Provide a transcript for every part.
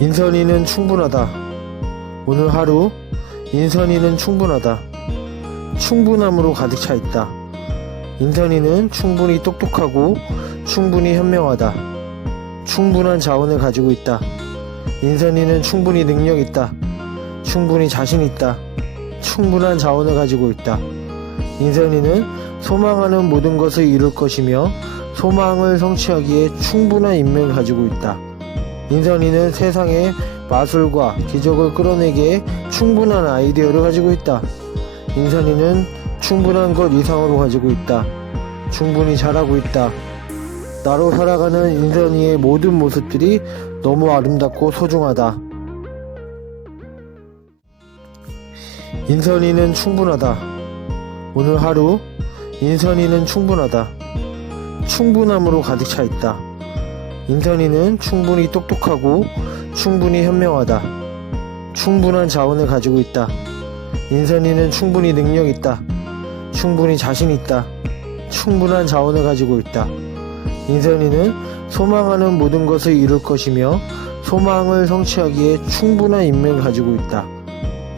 인선이는 충분하다. 오늘 하루 인선이는 충분하다. 충분함으로 가득 차 있다. 인선이는 충분히 똑똑하고 충분히 현명하다. 충분한 자원을 가지고 있다. 인선이는 충분히 능력 있다. 충분히 자신 있다. 충분한 자원을 가지고 있다. 인선이는 소망하는 모든 것을 이룰 것이며 소망을 성취하기에 충분한 인맥을 가지고 있다. 인선이는 세상에 마술과 기적을 끌어내기에 충분한 아이디어를 가지고 있다. 인선이는 충분한 것 이상으로 가지고 있다. 충분히 잘하고 있다. 나로 살아가는 인선이의 모든 모습들이 너무 아름답고 소중하다. 인선이는 충분하다. 오늘 하루 인선이는 충분하다. 충분함으로 가득 차 있다. 인선이는 충분히 똑똑하고 충분히 현명하다. 충분한 자원을 가지고 있다. 인선이는 충분히 능력 있다. 충분히 자신 있다. 충분한 자원을 가지고 있다. 인선이는 소망하는 모든 것을 이룰 것이며 소망을 성취하기에 충분한 인맥을 가지고 있다.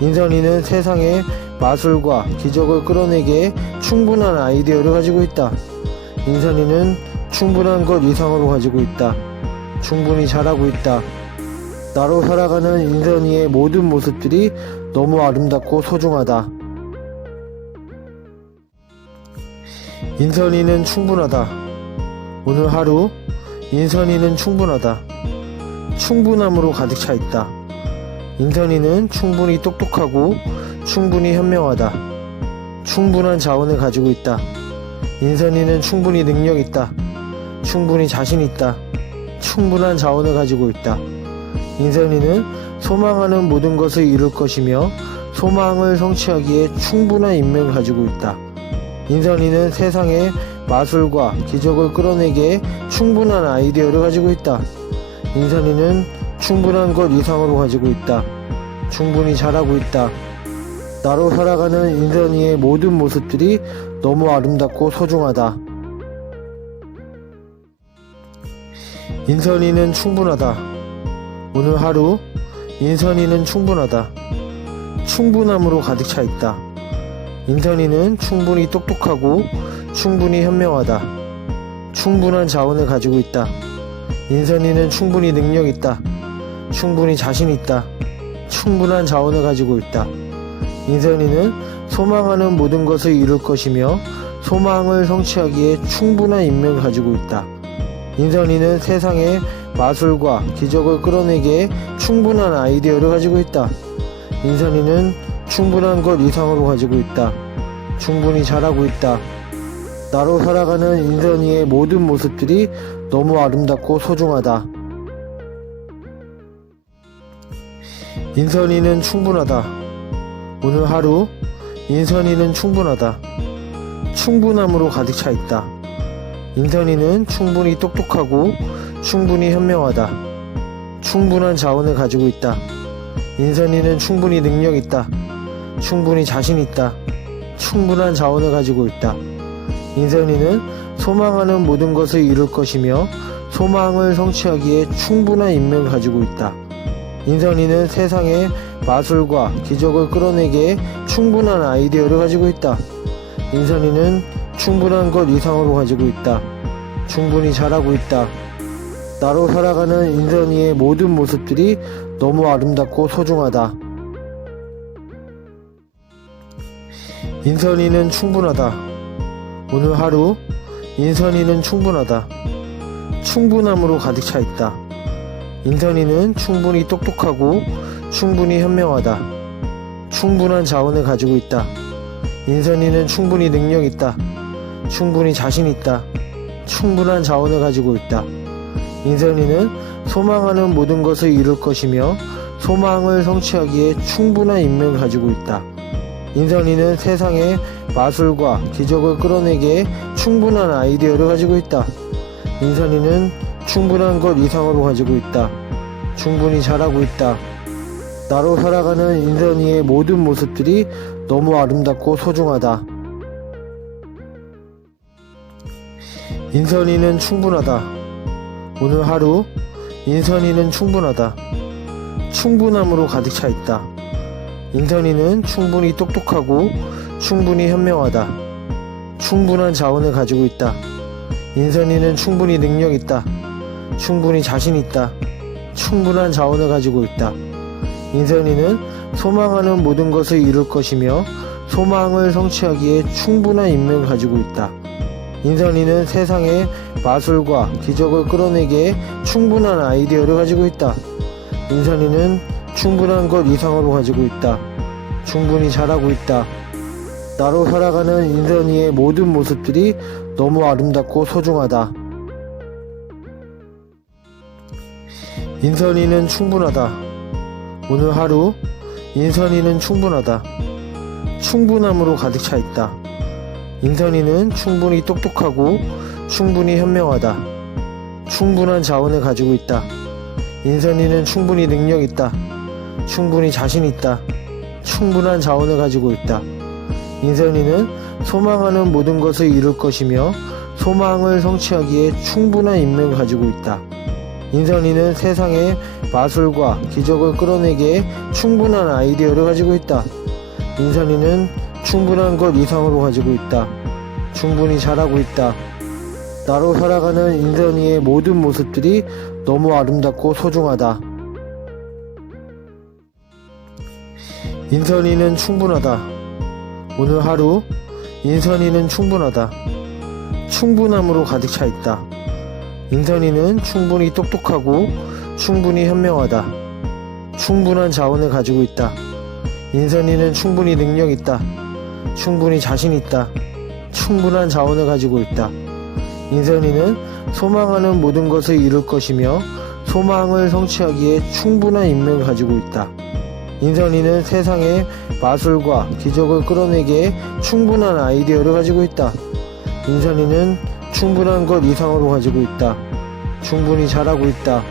인선이는 세상에 마술과 기적을 끌어내기에 충분한 아이디어를 가지고 있다. 인선이는 충분한 것 이상으로 가지고 있다. 충분히 잘하고 있다. 나로 살아가는 인선이의 모든 모습들이 너무 아름답고 소중하다. 인선이는 충분하다. 오늘 하루 인선이는 충분하다. 충분함으로 가득 차 있다. 인선이는 충분히 똑똑하고 충분히 현명하다. 충분한 자원을 가지고 있다. 인선이는 충분히 능력 있다. 충분히 자신 있다. 충분한 자원을 가지고 있다. 인선이는 소망하는 모든 것을 이룰 것이며 소망을 성취하기에 충분한 인맥을 가지고 있다. 인선이는 세상에 마술과 기적을 끌어내기에 충분한 아이디어를 가지고 있다. 인선이는 충분한 것 이상으로 가지고 있다. 충분히 잘하고 있다. 나로 살아가는 인선이의 모든 모습들이 너무 아름답고 소중하다. 인선이는 충분하다. 오늘 하루 인선이는 충분하다. 충분함으로 가득 차 있다. 인선이는 충분히 똑똑하고 충분히 현명하다. 충분한 자원을 가지고 있다. 인선이는 충분히 능력 있다. 충분히 자신 있다. 충분한 자원을 가지고 있다. 인선이는 소망하는 모든 것을 이룰 것이며 소망을 성취하기에 충분한 인맥을 가지고 있다. 인선이는 세상에 마술과 기적을 끌어내기에 충분한 아이디어를 가지고 있다. 인선이는 충분한 것 이상으로 가지고 있다. 충분히 잘하고 있다. 나로 살아가는 인선이의 모든 모습들이 너무 아름답고 소중하다. 인선이는 충분하다. 오늘 하루 인선이는 충분하다. 충분함으로 가득 차 있다. 인선이는 충분히 똑똑하고 충분히 현명하다. 충분한 자원을 가지고 있다. 인선이는 충분히 능력 있다. 충분히 자신 있다. 충분한 자원을 가지고 있다. 인선이는 소망하는 모든 것을 이룰 것이며 소망을 성취하기에 충분한 인맥을 가지고 있다. 인선이는 세상에 마술과 기적을 끌어내기에 충분한 아이디어를 가지고 있다. 인선이는 충분한 것 이상으로 가지고 있다. 충분히 잘하고 있다. 나로 살아가는 인선이의 모든 모습들이 너무 아름답고 소중하다. 인선이는 충분하다. 오늘 하루 인선이는 충분하다. 충분함으로 가득 차 있다. 인선이는 충분히 똑똑하고 충분히 현명하다. 충분한 자원을 가지고 있다. 인선이는 충분히 능력 있다. 충분히 자신 있다. 충분한 자원을 가지고 있다. 인선이는 소망하는 모든 것을 이룰 것이며 소망을 성취하기에 충분한 인맥을 가지고 있다. 인선이는 세상에 마술과 기적을 끌어내기에 충분한 아이디어를 가지고 있다. 인선이는 충분한 것 이상으로 가지고 있다. 충분히 잘하고 있다. 나로 살아가는 인선이의 모든 모습들이 너무 아름답고 소중하다. 인선이는 충분하다. 오늘 하루 인선이는 충분하다. 충분함으로 가득 차 있다. 인선이는 충분히 똑똑하고 충분히 현명하다. 충분한 자원을 가지고 있다. 인선이는 충분히 능력 있다. 충분히 자신 있다. 충분한 자원을 가지고 있다. 인선이는 소망하는 모든 것을 이룰 것이며 소망을 성취하기에 충분한 인맥을 가지고 있다. 인선이는 세상에 마술과 기적을 끌어내기에 충분한 아이디어를 가지고 있다. 인선이는 충분한 것 이상으로 가지고 있다. 충분히 잘하고 있다. 나로 살아가는 인선이의 모든 모습들이 너무 아름답고 소중하다. 인선이는 충분하다. 오늘 하루 인선이는 충분하다. 충분함으로 가득 차 있다. 인선이는 충분히 똑똑하고 충분히 현명하다. 충분한 자원을 가지고 있다. 인선이는 충분히 능력 있다. 충분히 자신 있다. 충분한 자원을 가지고 있다. 인선이는 소망하는 모든 것을 이룰 것이며 소망을 성취하기에 충분한 인맥을 가지고 있다. 인선이는 세상에 마술과 기적을 끌어내기에 충분한 아이디어를 가지고 있다. 인선이는 충분한 것 이상으로 가지고 있다. 충분히 잘하고 있다. 나로 살아가는 인선이의 모든 모습들이 너무 아름답고 소중하다. 인선이는 충분하다. 오늘 하루 인선이는 충분하다. 충분함으로 가득 차 있다. 인선이는 충분히 똑똑하고 충분히 현명하다. 충분한 자원을 가지고 있다. 인선이는 충분히 능력 있다. 충분히 자신 있다. 충분한 자원을 가지고 있다. 인선이는 소망하는 모든 것을 이룰 것이며 소망을 성취하기에 충분한 인맥을 가지고 있다. 인선이는 세상에 마술과 기적을 끌어내기에 충분한 아이디어를 가지고 있다. 인선이는 충분한 것 이상으로 가지고 있다. 충분히 잘하고 있다.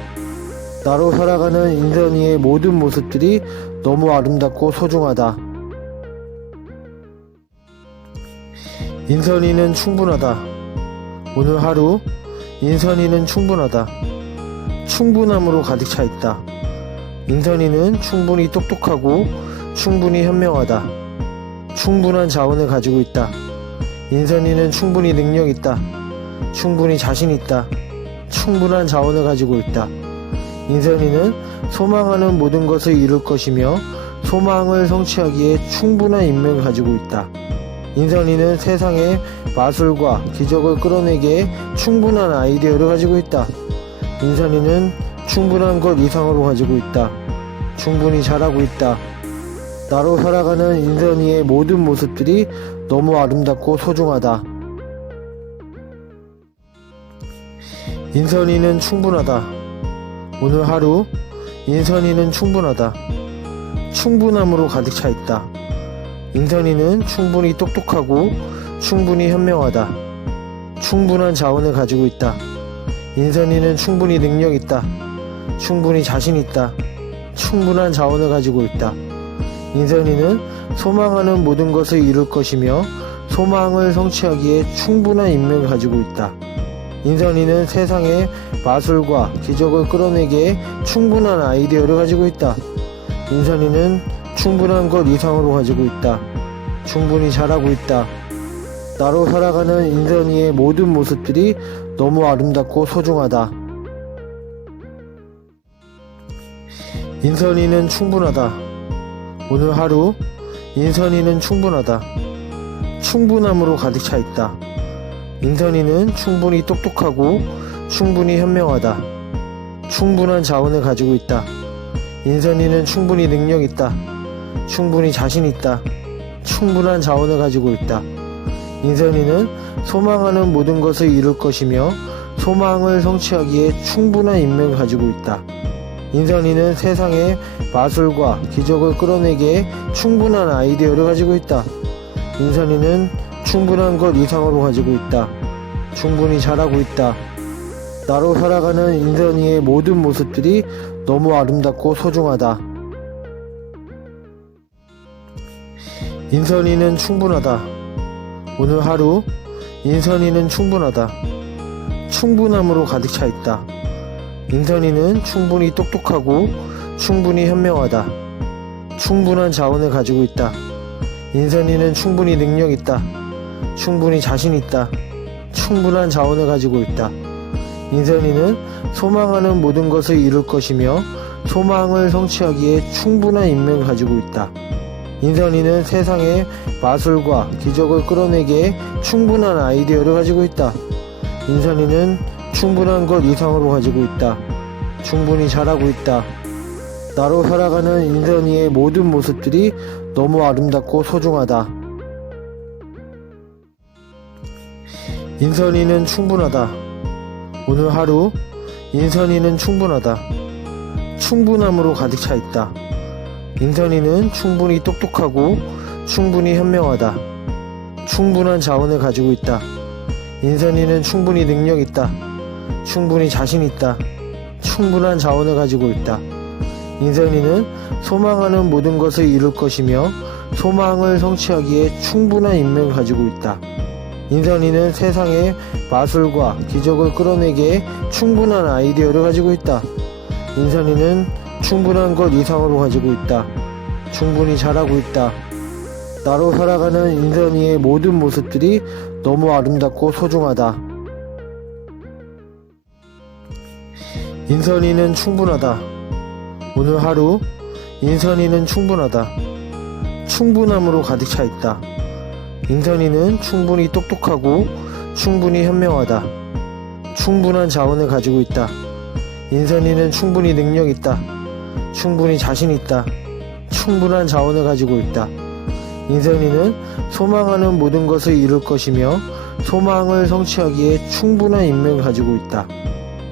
나로 살아가는 인선이의 모든 모습들이 너무 아름답고 소중하다. 인선이는 충분하다. 오늘 하루 인선이는 충분하다. 충분함으로 가득 차 있다. 인선이는 충분히 똑똑하고 충분히 현명하다. 충분한 자원을 가지고 있다. 인선이는 충분히 능력 있다. 충분히 자신 있다. 충분한 자원을 가지고 있다. 인선이는 소망하는 모든 것을 이룰 것이며 소망을 성취하기에 충분한 인맥을 가지고 있다. 인선이는 세상에 마술과 기적을 끌어내기에 충분한 아이디어를 가지고 있다. 인선이는 충분한 것 이상으로 가지고 있다. 충분히 잘하고 있다. 나로 살아가는 인선이의 모든 모습들이 너무 아름답고 소중하다. 인선이는 충분하다. 오늘 하루 인선이는 충분하다. 충분함으로 가득 차 있다. 인선이는 충분히 똑똑하고 충분히 현명하다. 충분한 자원을 가지고 있다. 인선이는 충분히 능력 있다. 충분히 자신 있다. 충분한 자원을 가지고 있다. 인선이는 소망하는 모든 것을 이룰 것이며 소망을 성취하기에 충분한 인맥을 가지고 있다. 인선이는 세상에 마술과 기적을 끌어내기에 충분한 아이디어를 가지고 있다. 인선이는 충분한 것 이상으로 가지고 있다. 충분히 잘하고 있다. 나로 살아가는 인선이의 모든 모습들이 너무 아름답고 소중하다. 인선이는 충분하다. 오늘 하루 인선이는 충분하다. 충분함으로 가득 차 있다. 인선이는 충분히 똑똑하고 충분히 현명하다. 충분한 자원을 가지고 있다. 인선이는 충분히 능력 있다. 충분히 자신 있다. 충분한 자원을 가지고 있다. 인선이는 소망하는 모든 것을 이룰 것이며 소망을 성취하기에 충분한 인맥을 가지고 있다. 인선이는 세상에 마술과 기적을 끌어내기에 충분한 아이디어를 가지고 있다. 인선이는 충분한 것 이상으로 가지고 있다. 충분히 잘하고 있다. 나로 살아가는 인선이의 모든 모습들이 너무 아름답고 소중하다. 인선이는 충분하다. 오늘 하루 인선이는 충분하다. 충분함으로 가득 차 있다. 인선이는 충분히 똑똑하고 충분히 현명하다. 충분한 자원을 가지고 있다. 인선이는 충분히 능력 있다. 충분히 자신 있다. 충분한 자원을 가지고 있다. 인선이는 소망하는 모든 것을 이룰 것이며 소망을 성취하기에 충분한 인맥을 가지고 있다. 인선이는 세상에 마술과 기적을 끌어내기에 충분한 아이디어를 가지고 있다. 인선이는 충분한 것 이상으로 가지고 있다. 충분히 잘하고 있다. 나로 살아가는 인선이의 모든 모습들이 너무 아름답고 소중하다. 인선이는 충분하다. 오늘 하루 인선이는 충분하다. 충분함으로 가득 차 있다. 인선이는 충분히 똑똑하고 충분히 현명하다. 충분한 자원을 가지고 있다. 인선이는 충분히 능력 있다. 충분히 자신 있다. 충분한 자원을 가지고 있다. 인선이는 소망하는 모든 것을 이룰 것이며 소망을 성취하기에 충분한 인맥을 가지고 있다. 인선이는 세상에 마술과 기적을 끌어내기에 충분한 아이디어를 가지고 있다. 인선이는 충분한 것 이상으로 가지고 있다. 충분히 잘하고 있다. 나로 살아가는 인선이의 모든 모습들이 너무 아름답고 소중하다. 인선이는 충분하다. 오늘 하루 인선이는 충분하다. 충분함으로 가득 차 있다. 인선이는 충분히 똑똑하고 충분히 현명하다. 충분한 자원을 가지고 있다. 인선이는 충분히 능력 있다. 충분히 자신 있다. 충분한 자원을 가지고 있다. 인선이는 소망하는 모든 것을 이룰 것이며 소망을 성취하기에 충분한 인맥을 가지고 있다.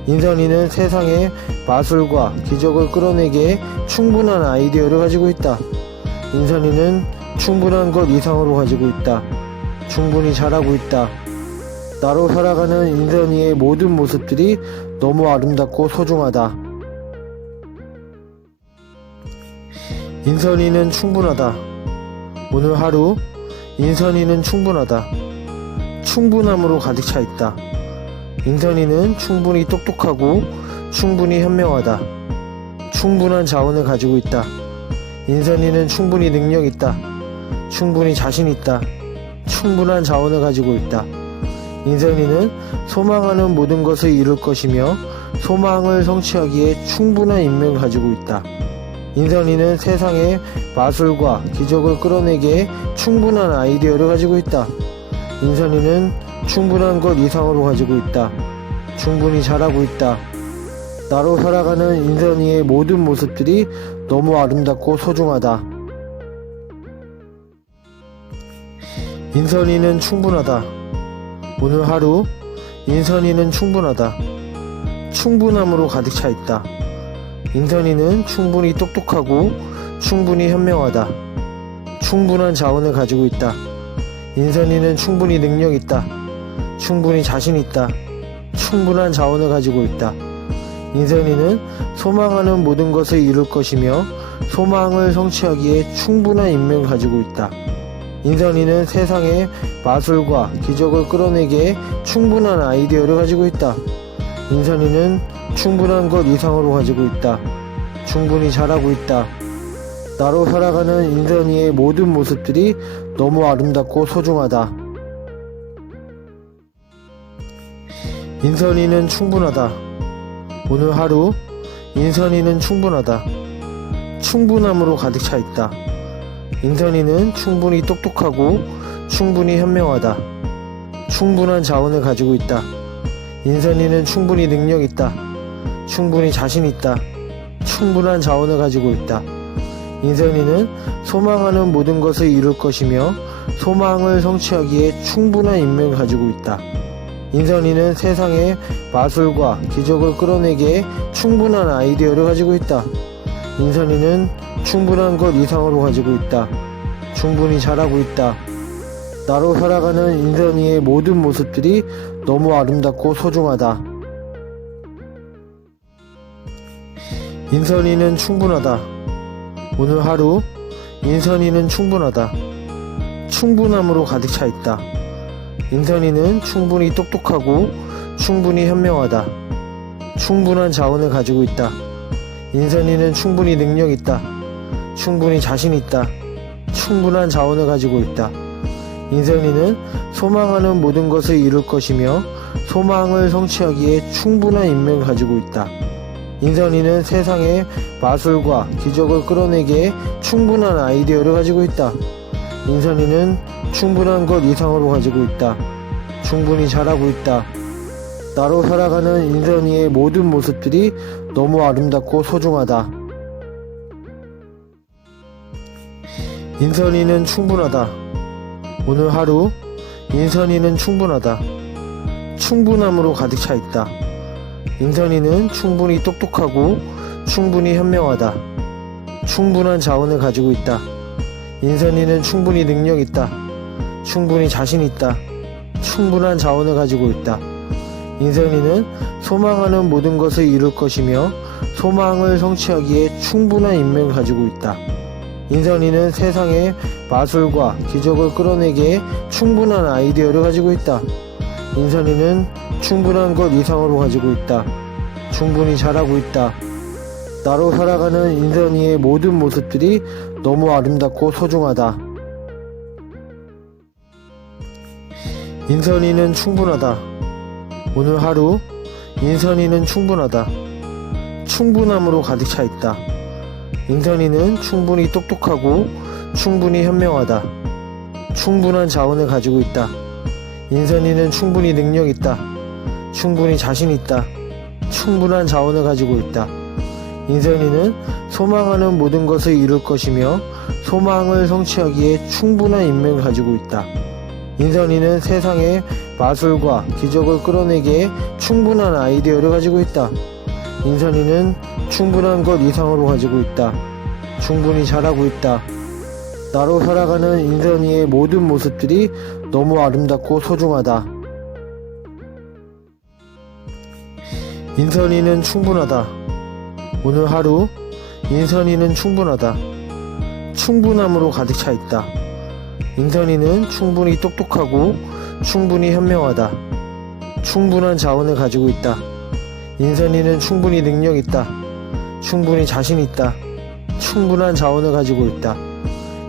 인선이는 세상에 마술과 기적을 끌어내기에 충분한 아이디어를 가지고 있다. 인선이는 충분한 것 이상으로 가지고 있다. 충분히 잘하고 있다. 나로 살아가는 인선이의 모든 모습들이 너무 아름답고 소중하다. 인선이는 충분하다. 오늘 하루 인선이는 충분하다. 충분함으로 가득 차 있다. 인선이는 충분히 똑똑하고 충분히 현명하다. 충분한 자원을 가지고 있다. 인선이는 충분히 능력 있다. 충분히 자신 있다. 충분한 자원을 가지고 있다. 인선이는 소망하는 모든 것을 이룰 것이며 소망을 성취하기에 충분한 인맥을 가지고 있다. 인선이는 세상에 마술과 기적을 끌어내기에 충분한 아이디어를 가지고 있다. 인선이는 충분한 것 이상으로 가지고 있다. 충분히 잘하고 있다. 나로 살아가는 인선이의 모든 모습들이 너무 아름답고 소중하다. 인선이는 충분하다. 오늘 하루 인선이는 충분하다. 충분함으로 가득 차 있다. 인선이는 충분히 똑똑하고 충분히 현명하다. 충분한 자원을 가지고 있다. 인선이는 충분히 능력 있다. 충분히 자신 있다. 충분한 자원을 가지고 있다. 인선이는 소망하는 모든 것을 이룰 것이며 소망을 성취하기에 충분한 인맥을 가지고 있다. 인선이는 세상에 마술과 기적을 끌어내기에 충분한 아이디어를 가지고 있다. 인선이는 충분한 것 이상으로 가지고 있다. 충분히 잘하고 있다. 나로 살아가는 인선이의 모든 모습들이 너무 아름답고 소중하다. 인선이는 충분하다. 오늘 하루 인선이는 충분하다. 충분함으로 가득 차 있다. 인선이는 충분히 똑똑하고 충분히 현명하다. 충분한 자원을 가지고 있다. 인선이는 충분히 능력 있다. 충분히 자신 있다. 충분한 자원을 가지고 있다. 인선이는 소망하는 모든 것을 이룰 것이며 소망을 성취하기에 충분한 인맥을 가지고 있다. 인선이는 세상에 마술과 기적을 끌어내기에 충분한 아이디어를 가지고 있다. 인선이는 충분한 것 이상으로 가지고 있다. 충분히 잘하고 있다. 나로 살아가는 인선이의 모든 모습들이 너무 아름답고 소중하다. 인선이는 충분하다. 오늘 하루 인선이는 충분하다. 충분함으로 가득 차 있다. 인선이는 충분히 똑똑하고 충분히 현명하다. 충분한 자원을 가지고 있다. 인선이는 충분히 능력 있다. 충분히 자신 있다. 충분한 자원을 가지고 있다. 인선이는 소망하는 모든 것을 이룰 것이며 소망을 성취하기에 충분한 인맥을 가지고 있다. 인선이는 세상에 마술과 기적을 끌어내기에 충분한 아이디어를 가지고 있다. 인선이는 충분한 것 이상으로 가지고 있다. 충분히 잘하고 있다. 나로 살아가는 인선이의 모든 모습들이 너무 아름답고 소중하다. 인선이는 충분하다. 오늘 하루 인선이는 충분하다. 충분함으로 가득 차 있다. 인선이는 충분히 똑똑하고 충분히 현명하다. 충분한 자원을 가지고 있다. 인선이는 충분히 능력 있다. 충분히 자신 있다. 충분한 자원을 가지고 있다. 인선이는 소망하는 모든 것을 이룰 것이며 소망을 성취하기에 충분한 인맥을 가지고 있다. 인선이는 세상에 마술과 기적을 끌어내기에 충분한 아이디어를 가지고 있다. 인선이는 충분한 것 이상으로 가지고 있다. 충분히 잘하고 있다. 나로 살아가는 인선이의 모든 모습들이 너무 아름답고 소중하다. 인선이는 충분하다. 오늘 하루 인선이는 충분하다. 충분함으로 가득 차 있다. 인선이는 충분히 똑똑하고 충분히 현명하다. 충분한 자원을 가지고 있다. 인선이는 충분히 능력 있다. 충분히 자신 있다. 충분한 자원을 가지고 있다. 인선이는 소망하는 모든 것을 이룰 것이며 소망을 성취하기에 충분한 인맥을 가지고 있다. 인선이는 세상에 마술과 기적을 끌어내기에 충분한 아이디어를 가지고 있다. 인선이는 충분한 것 이상으로 가지고 있다. 충분히 잘하고 있다. 나로 살아가는 인선이의 모든 모습들이 너무 아름답고 소중하다. 인선이는 충분하다. 오늘 하루 인선이는 충분하다. 충분함으로 가득 차 있다. 인선이는 충분히 똑똑하고 충분히 현명하다. 충분한 자원을 가지고 있다. 인선이는 충분히 능력 있다. 충분히 자신 있다. 충분한 자원을 가지고 있다.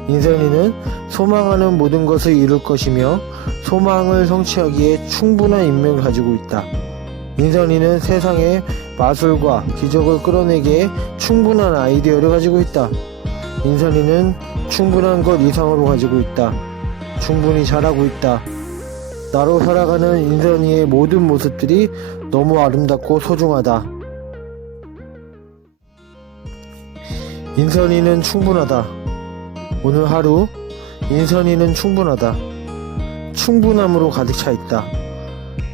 인선이는 소망하는 모든 것을 이룰 것이며 소망을 성취하기에 충분한 인맥을 가지고 있다. 인선이는 세상에 마술과 기적을 끌어내기에 충분한 아이디어를 가지고 있다. 인선이는 충분한 것 이상으로 가지고 있다. 충분히 잘하고 있다. 나로 살아가는 인선이의 모든 모습들이 너무 아름답고 소중하다. 인선이는 충분하다. 오늘 하루 인선이는 충분하다. 충분함으로 가득 차 있다.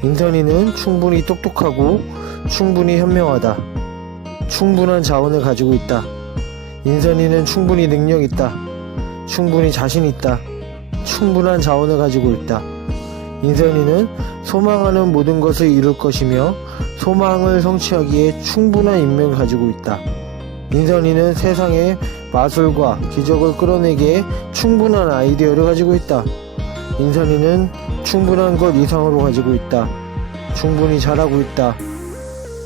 인선이는 충분히 똑똑하고 충분히 현명하다. 충분한 자원을 가지고 있다. 인선이는 충분히 능력 있다. 충분히 자신 있다. 충분한 자원을 가지고 있다. 인선이는 소망하는 모든 것을 이룰 것이며 소망을 성취하기에 충분한 인맥을 가지고 있다. 인선이는 세상에 마술과 기적을 끌어내기에 충분한 아이디어를 가지고 있다. 인선이는 충분한 것 이상으로 가지고 있다. 충분히 잘하고 있다.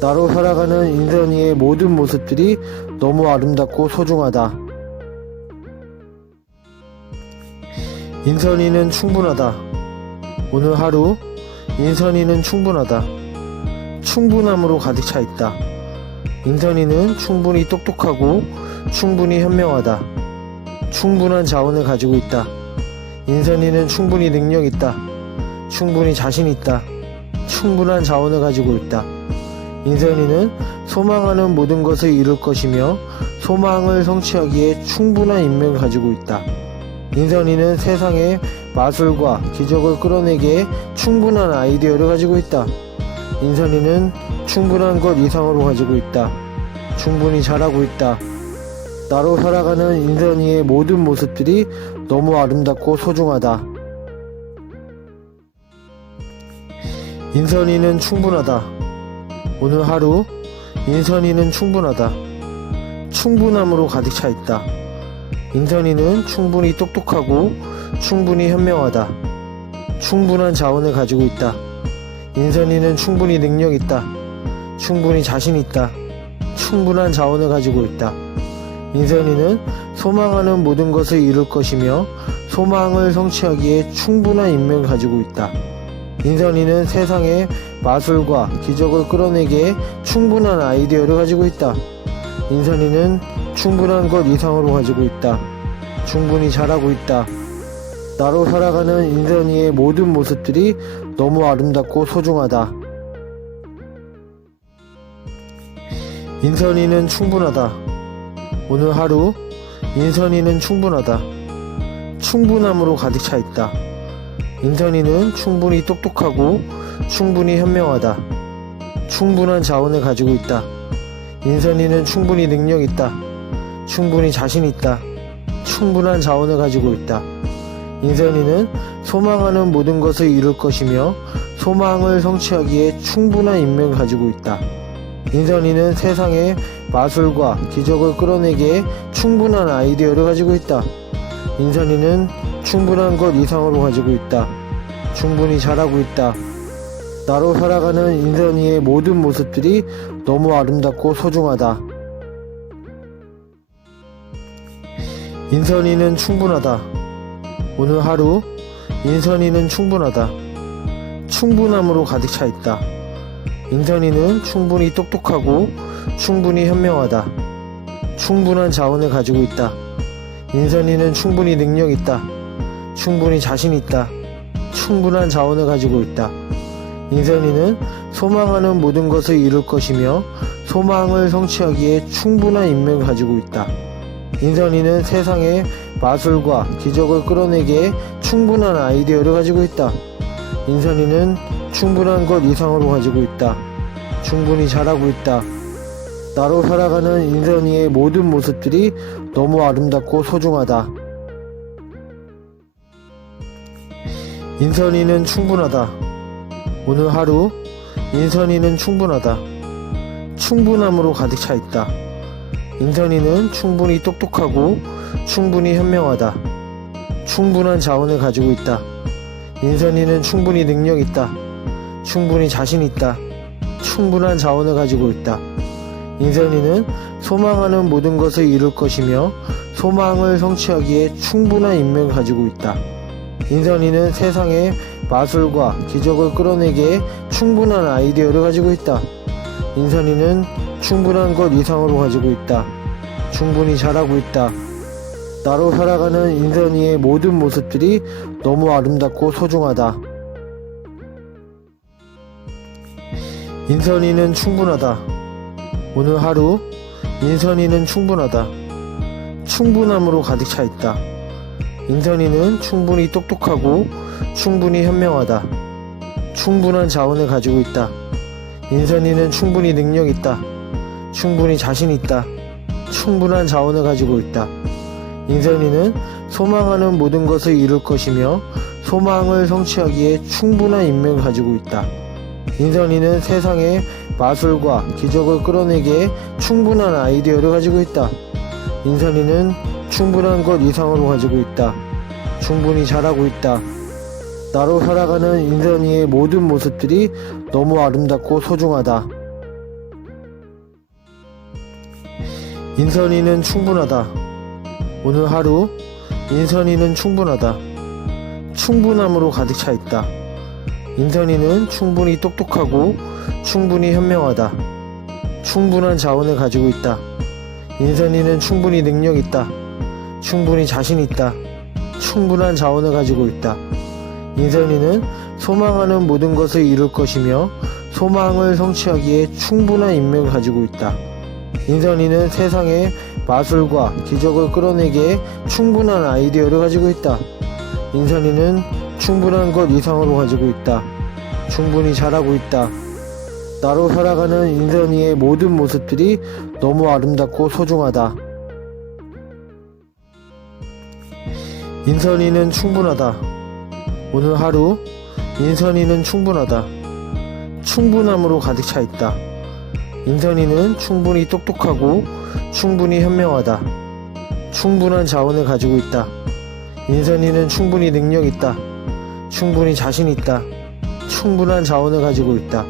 나로 살아가는 인선이의 모든 모습들이 너무 아름답고 소중하다. 인선이는 충분하다. 오늘 하루 인선이는 충분하다. 충분함으로 가득 차 있다. 인선이는 충분히 똑똑하고 충분히 현명하다. 충분한 자원을 가지고 있다. 인선이는 충분히 능력 있다. 충분히 자신 있다. 충분한 자원을 가지고 있다. 인선이는 소망하는 모든 것을 이룰 것이며 소망을 성취하기에 충분한 인맥을 가지고 있다. 인선이는 세상에 마술과 기적을 끌어내기에 충분한 아이디어를 가지고 있다. 인선이는 충분한 것 이상으로 가지고 있다. 충분히 잘하고 있다. 나로 살아가는 인선이의 모든 모습들이 너무 아름답고 소중하다. 인선이는 충분하다. 오늘 하루 인선이는 충분하다. 충분함으로 가득 차 있다. 인선이는 충분히 똑똑하고 충분히 현명하다. 충분한 자원을 가지고 있다. 인선이는 충분히 능력 있다. 충분히 자신 있다. 충분한 자원을 가지고 있다. 인선이는 소망하는 모든 것을 이룰 것이며 소망을 성취하기에 충분한 인맥을 가지고 있다. 인선이는 세상에 마술과 기적을 끌어내기에 충분한 아이디어를 가지고 있다. 인선이는 충분한 것 이상으로 가지고 있다. 충분히 잘하고 있다. 나로 살아가는 인선이의 모든 모습들이 너무 아름답고 소중하다. 인선이는 충분하다. 오늘 하루 인선이는 충분하다. 충분함으로 가득 차 있다. 인선이는 충분히 똑똑하고 충분히 현명하다. 충분한 자원을 가지고 있다. 인선이는 충분히 능력 있다. 충분히 자신 있다. 충분한 자원을 가지고 있다. 인선이는 소망하는 모든 것을 이룰 것이며 소망을 성취하기에 충분한 인맥을 가지고 있다. 인선이는 세상에 마술과 기적을 끌어내기에 충분한 아이디어를 가지고 있다. 인선이는 충분한 것 이상으로 가지고 있다. 충분히 잘하고 있다. 나로 살아가는 인선이의 모든 모습들이 너무 아름답고 소중하다. 인선이는 충분하다. 오늘 하루 인선이는 충분하다. 충분함으로 가득 차 있다. 인선이는 충분히 똑똑하고 충분히 현명하다. 충분한 자원을 가지고 있다. 인선이는 충분히 능력 있다. 충분히 자신 있다. 충분한 자원을 가지고 있다. 인선이는 소망하는 모든 것을 이룰 것이며 소망을 성취하기에 충분한 인맥을 가지고 있다. 인선이는 세상에 마술과 기적을 끌어내기에 충분한 아이디어를 가지고 있다. 인선이는 충분한 것 이상으로 가지고 있다. 충분히 잘하고 있다. 나로 살아가는 인선이의 모든 모습들이 너무 아름답고 소중하다. 인선이는 충분하다. 오늘 하루 인선이는 충분하다. 충분함으로 가득 차 있다. 인선이는 충분히 똑똑하고 충분히 현명하다. 충분한 자원을 가지고 있다. 인선이는 충분히 능력 있다. 충분히 자신 있다. 충분한 자원을 가지고 있다. 인선이는 소망하는 모든 것을 이룰 것이며 소망을 성취하기에 충분한 인맥을 가지고 있다. 인선이는 세상에 마술과 기적을 끌어내기에 충분한 아이디어를 가지고 있다. 인선이는 충분한 것 이상으로 가지고 있다. 충분히 잘하고 있다. 나로 살아가는 인선이의 모든 모습들이 너무 아름답고 소중하다. 인선이는 충분하다. 오늘 하루 인선이는 충분하다. 충분함으로 가득 차 있다. 인선이는 충분히 똑똑하고 충분히 현명하다. 충분한 자원을 가지고 있다. 인선이는 충분히 능력 있다. 충분히 자신 있다. 충분한 자원을 가지고 있다. 인선이는 소망하는 모든 것을 이룰 것이며 소망을 성취하기에 충분한 인맥을 가지고 있다. 인선이는 세상에 마술과 기적을 끌어내기에 충분한 아이디어를 가지고 있다. 인선이는 충분한 것 이상으로 가지고 있다. 충분히 잘하고 있다. 나로 살아가는 인선이의 모든 모습들이 너무 아름답고 소중하다. 인선이는 충분하다. 오늘 하루 인선이는 충분하다. 충분함으로 가득 차 있다. 인선이는 충분히 똑똑하고 충분히 현명하다. 충분한 자원을 가지고 있다. 인선이는 충분히 능력 있다. 충분히 자신 있다. 충분한 자원을 가지고 있다. 인선이는 소망하는 모든 것을 이룰 것이며 소망을 성취하기에 충분한 인맥을 가지고 있다. 인선이는 세상에 마술과 기적을 끌어내기에 충분한 아이디어를 가지고 있다. 인선이는 충분한 것 이상으로 가지고 있다. 충분히 잘하고 있다. 나로 살아가는 인선이의 모든 모습들이 너무 아름답고 소중하다. 인선이는 충분하다. 오늘 하루 인선이는 충분하다. 충분함으로 가득 차 있다. 인선이는 충분히 똑똑하고 충분히 현명하다. 충분한 자원을 가지고 있다. 인선이는 충분히 능력 있다. 충분히 자신 있다. 충분한 자원을 가지고 있다.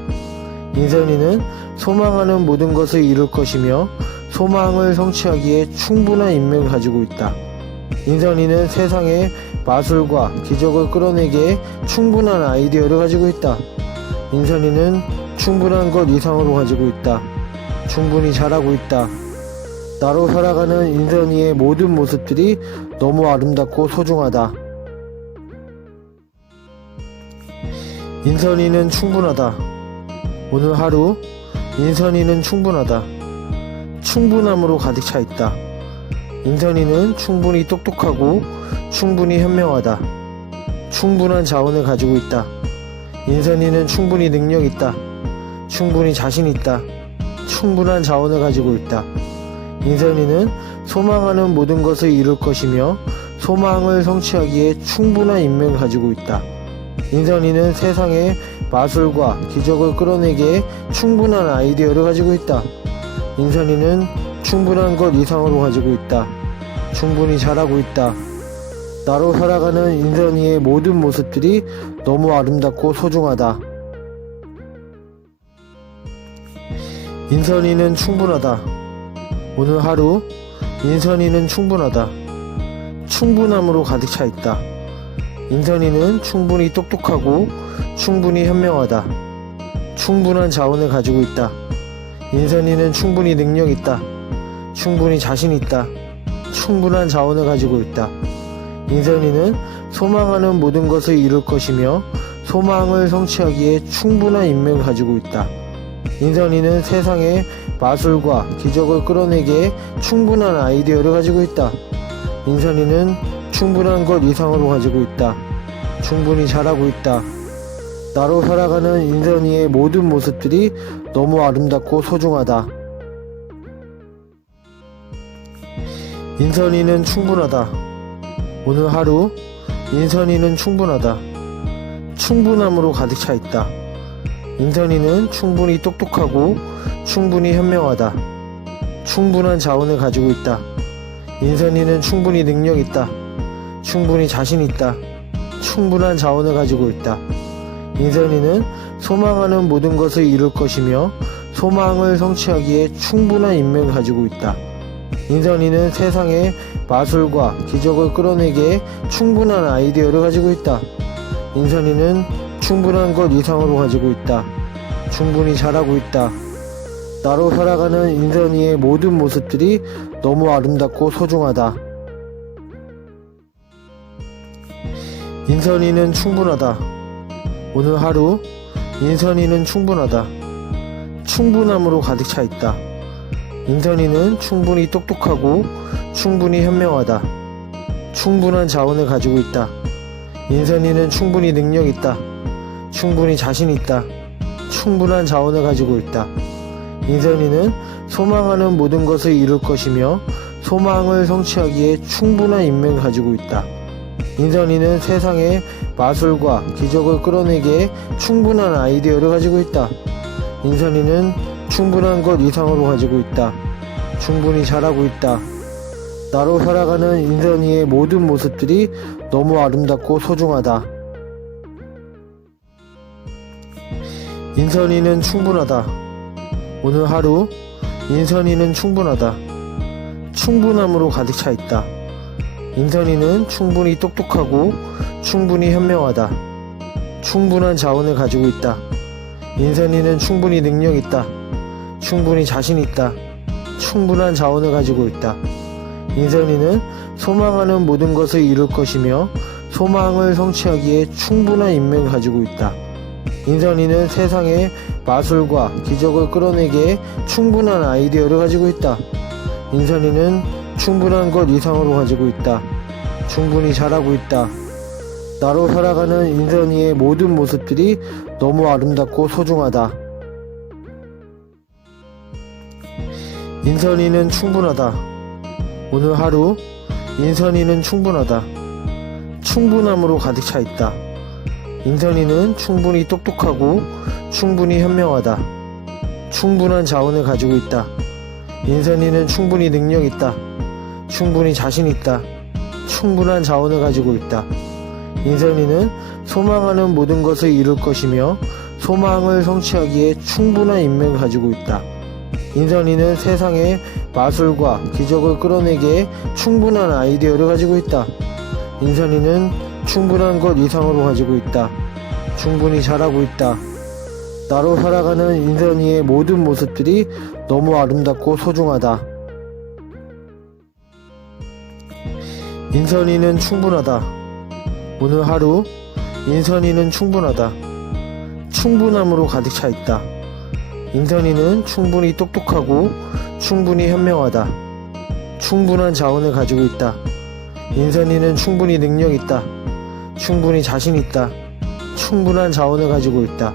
인선이는 소망하는 모든 것을 이룰 것이며 소망을 성취하기에 충분한 인맥을 가지고 있다. 인선이는 세상에 마술과 기적을 끌어내기에 충분한 아이디어를 가지고 있다. 인선이는 충분한 것 이상으로 가지고 있다. 충분히 잘하고 있다. 나로 살아가는 인선이의 모든 모습들이 너무 아름답고 소중하다. 인선이는 충분하다. 오늘 하루 인선이는 충분하다. 충분함으로 가득 차 있다. 인선이는 충분히 똑똑하고 충분히 현명하다. 충분한 자원을 가지고 있다. 인선이는 충분히 능력 있다. 충분히 자신 있다. 충분한 자원을 가지고 있다. 인선이는 소망하는 모든 것을 이룰 것이며 소망을 성취하기에 충분한 인맥을 가지고 있다. 인선이는 세상에 마술과 기적을 끌어내기에 충분한 아이디어를 가지고 있다. 인선이는 충분한 것 이상으로 가지고 있다. 충분히 잘하고 있다. 나로 살아가는 인선이의 모든 모습들이 너무 아름답고 소중하다. 인선이는 충분하다. 오늘 하루 인선이는 충분하다. 충분함으로 가득 차 있다. 인선이는 충분히 똑똑하고 충분히 현명하다. 충분한 자원을 가지고 있다. 인선이는 충분히 능력 있다. 충분히 자신 있다. 충분한 자원을 가지고 있다. 인선이는 소망하는 모든 것을 이룰 것이며 소망을 성취하기에 충분한 인맥을 가지고 있다. 인선이는 세상에 마술과 기적을 끌어내기에 충분한 아이디어를 가지고 있다. 인선이는 충분한 것 이상으로 가지고 있다. 충분히 잘하고 있다. 나로 살아가는 인선이의 모든 모습들이 너무 아름답고 소중하다. 인선이는 충분하다. 오늘 하루 인선이는 충분하다. 충분함으로 가득 차 있다. 인선이는 충분히 똑똑하고 충분히 현명하다. 충분한 자원을 가지고 있다. 인선이는 충분히 능력 있다. 충분히 자신 있다. 충분한 자원을 가지고 있다. 인선이는 소망하는 모든 것을 이룰 것이며 소망을 성취하기에 충분한 인맥을 가지고 있다. 인선이는 세상에 마술과 기적을 끌어내기에 충분한 아이디어를 가지고 있다. 인선이는 충분한 것 이상으로 가지고 있다. 충분히 잘하고 있다. 나로 살아가는 인선이의 모든 모습들이 너무 아름답고 소중하다. 인선이는 충분하다. 오늘 하루 인선이는 충분하다. 충분함으로 가득 차 있다. 인선이는 충분히 똑똑하고 충분히 현명하다. 충분한 자원을 가지고 있다. 인선이는 충분히 능력 있다. 충분히 자신 있다. 충분한 자원을 가지고 있다. 인선이는 소망하는 모든 것을 이룰 것이며 소망을 성취하기에 충분한 인맥을 가지고 있다. 인선이는 세상에 마술과 기적을 끌어내기에 충분한 아이디어를 가지고 있다. 인선이는 충분한 것 이상으로 가지고 있다. 충분히 잘하고 있다. 나로 살아가는 인선이의 모든 모습들이 너무 아름답고 소중하다. 인선이는 충분하다. 오늘 하루 인선이는 충분하다. 충분함으로 가득 차 있다. 인선이는 충분히 똑똑하고 충분히 현명하다. 충분한 자원을 가지고 있다. 인선이는 충분히 능력 있다. 충분히 자신 있다. 충분한 자원을 가지고 있다. 인선이는 소망하는 모든 것을 이룰 것이며 소망을 성취하기에 충분한 인맥을 가지고 있다. 인선이는 세상에 마술과 기적을 끌어내기에 충분한 아이디어를 가지고 있다. 인선이는 충분한 것 이상으로 가지고 있다. 충분히 잘하고 있다. 나로 살아가는 인선이의 모든 모습들이 너무 아름답고 소중하다. 인선이는 충분하다. 오늘 하루 인선이는 충분하다. 충분함으로 가득 차 있다. 인선이는 충분히 똑똑하고 충분히 현명하다. 충분한 자원을 가지고 있다. 인선이는 충분히 능력 있다. 충분히 자신 있다. 충분한 자원을 가지고 있다. 인선이는 소망하는 모든 것을 이룰 것이며 소망을 성취하기에 충분한 인맥을 가지고 있다. 인선이는 세상에 마술과 기적을 끌어내기에 충분한 아이디어를 가지고 있다. 인선이는 충분한 것 이상으로 가지고 있다. 충분히 잘하고 있다. 나로 살아가는 인선이의 모든 모습들이 너무 아름답고 소중하다. 인선이는 충분하다. 오늘 하루 인선이는 충분하다. 충분함으로 가득 차 있다. 인선이는 충분히 똑똑하고 충분히 현명하다. 충분한 자원을 가지고 있다. 인선이는 충분히 능력 있다. 충분히 자신 있다. 충분한 자원을 가지고 있다.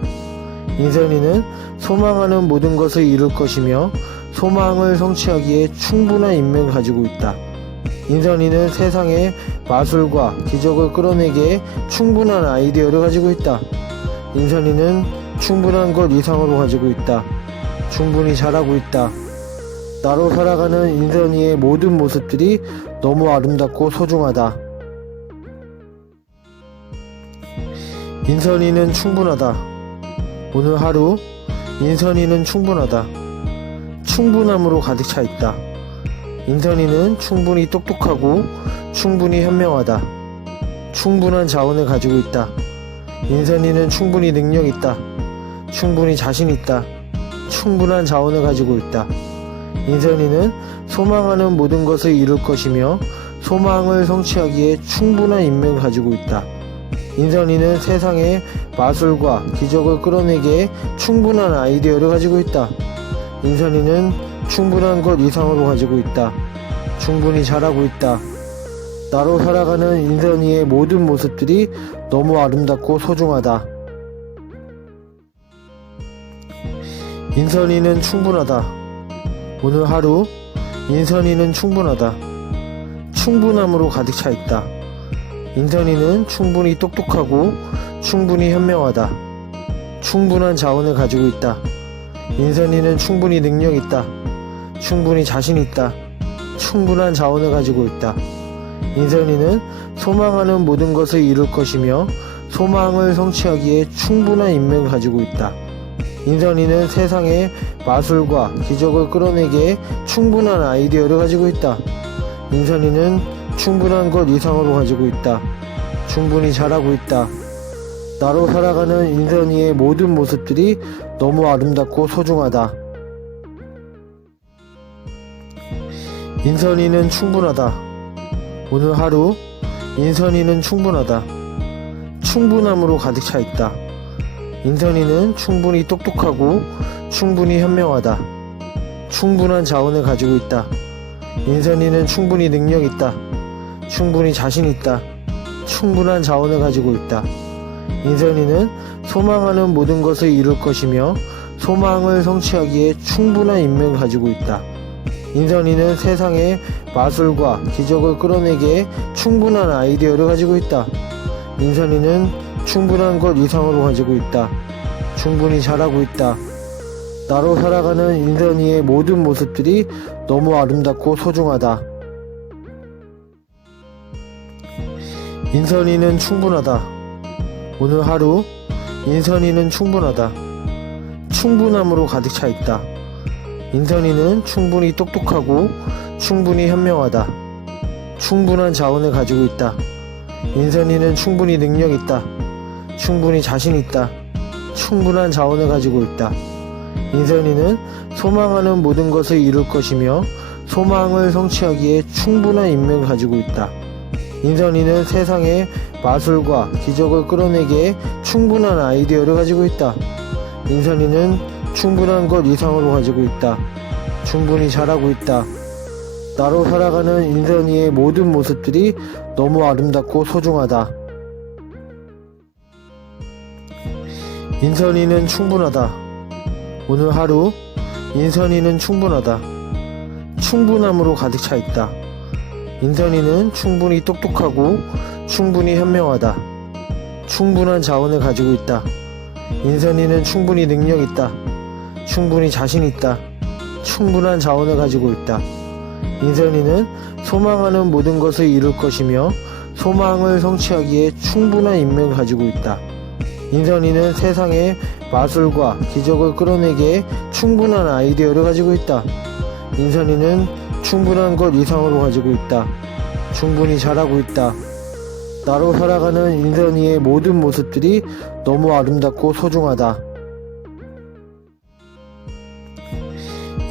인선이는 소망하는 모든 것을 이룰 것이며 소망을 성취하기에 충분한 인맥을 가지고 있다. 인선이는 세상에 마술과 기적을 끌어내기에 충분한 아이디어를 가지고 있다. 인선이는 충분한 것 이상으로 가지고 있다. 충분히 잘하고 있다. 나로 살아가는 인선이의 모든 모습들이 너무 아름답고 소중하다. 인선이는 충분하다. 오늘 하루 인선이는 충분하다. 충분함으로 가득 차 있다. 인선이는 충분히 똑똑하고 충분히 현명하다. 충분한 자원을 가지고 있다. 인선이는 충분히 능력 있다. 충분히 자신 있다. 충분한 자원을 가지고 있다. 인선이는 소망하는 모든 것을 이룰 것이며 소망을 성취하기에 충분한 인맥을 가지고 있다. 인선이는 세상에 마술과 기적을 끌어내기에 충분한 아이디어를 가지고 있다. 인선이는 충분한 것 이상으로 가지고 있다. 충분히 잘하고 있다. 나로 살아가는 인선이의 모든 모습들이 너무 아름답고 소중하다. 인선이는 충분하다. 오늘 하루 인선이는 충분하다. 충분함으로 가득 차 있다. 인선이는 충분히 똑똑하고 충분히 현명하다. 충분한 자원을 가지고 있다. 인선이는 충분히 능력 있다. 충분히 자신 있다. 충분한 자원을 가지고 있다. 인선이는 소망하는 모든 것을 이룰 것이며 소망을 성취하기에 충분한 인맥을 가지고 있다. 인선이는 세상에 마술과 기적을 끌어내기에 충분한 아이디어를 가지고 있다. 인선이는 충분한 것 이상으로 가지고 있다. 충분히 잘하고 있다. 나로 살아가는 인선이의 모든 모습들이 너무 아름답고 소중하다. 인선이는 충분하다. 오늘 하루 인선이는 충분하다. 충분함으로 가득 차 있다. 인선이는 충분히 똑똑하고 충분히 현명하다. 충분한 자원을 가지고 있다. 인선이는 충분히 능력 있다. 충분히 자신 있다. 충분한 자원을 가지고 있다. 인선이는 소망하는 모든 것을 이룰 것이며 소망을 성취하기에 충분한 인맥을 가지고 있다. 인선이는 세상에 마술과 기적을 끌어내기에 충분한 아이디어를 가지고 있다. 인선이는 충분한 것 이상으로 가지고 있다. 충분히 잘하고 있다. 나로 살아가는 인선이의 모든 모습들이 너무 아름답고 소중하다. 인선이는 충분하다. 오늘 하루 인선이는 충분하다. 충분함으로 가득 차 있다. 인선이는 충분히 똑똑하고 충분히 현명하다. 충분한 자원을 가지고 있다. 인선이는 충분히 능력 있다. 충분히 자신 있다. 충분한 자원을 가지고 있다. 인선이는 소망하는 모든 것을 이룰 것이며 소망을 성취하기에 충분한 인맥을 가지고 있다. 인선이는 세상에 마술과 기적을 끌어내기에 충분한 아이디어를 가지고 있다. 인선이는 충분한 것 이상으로 가지고 있다. 충분히 잘하고 있다. 나로 살아가는 인선이의 모든 모습들이 너무 아름답고 소중하다. 인선이는 충분하다. 오늘 하루 인선이는 충분하다. 충분함으로 가득 차 있다. 인선이는 충분히 똑똑하고 충분히 현명하다. 충분한 자원을 가지고 있다. 인선이는 충분히 능력 있다. 충분히 자신 있다. 충분한 자원을 가지고 있다. 인선이는 소망하는 모든 것을 이룰 것이며 소망을 성취하기에 충분한 인맥을 가지고 있다. 인선이는 세상에 마술과 기적을 끌어내기에 충분한 아이디어를 가지고 있다. 인선이는 충분한 것 이상으로 가지고 있다. 충분히 잘하고 있다. 나로 살아가는 인선이의 모든 모습들이 너무 아름답고 소중하다.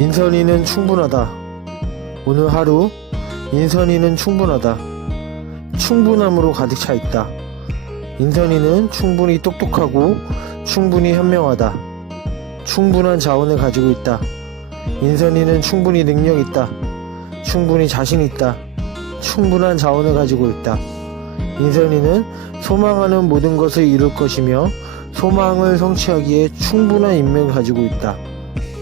인선이는 충분하다. 오늘 하루 인선이는 충분하다. 충분함으로 가득 차 있다. 인선이는 충분히 똑똑하고 충분히 현명하다. 충분한 자원을 가지고 있다. 인선이는 충분히 능력 있다. 충분히 자신 있다. 충분한 자원을 가지고 있다. 인선이는 소망하는 모든 것을 이룰 것이며 소망을 성취하기에 충분한 인맥을 가지고 있다.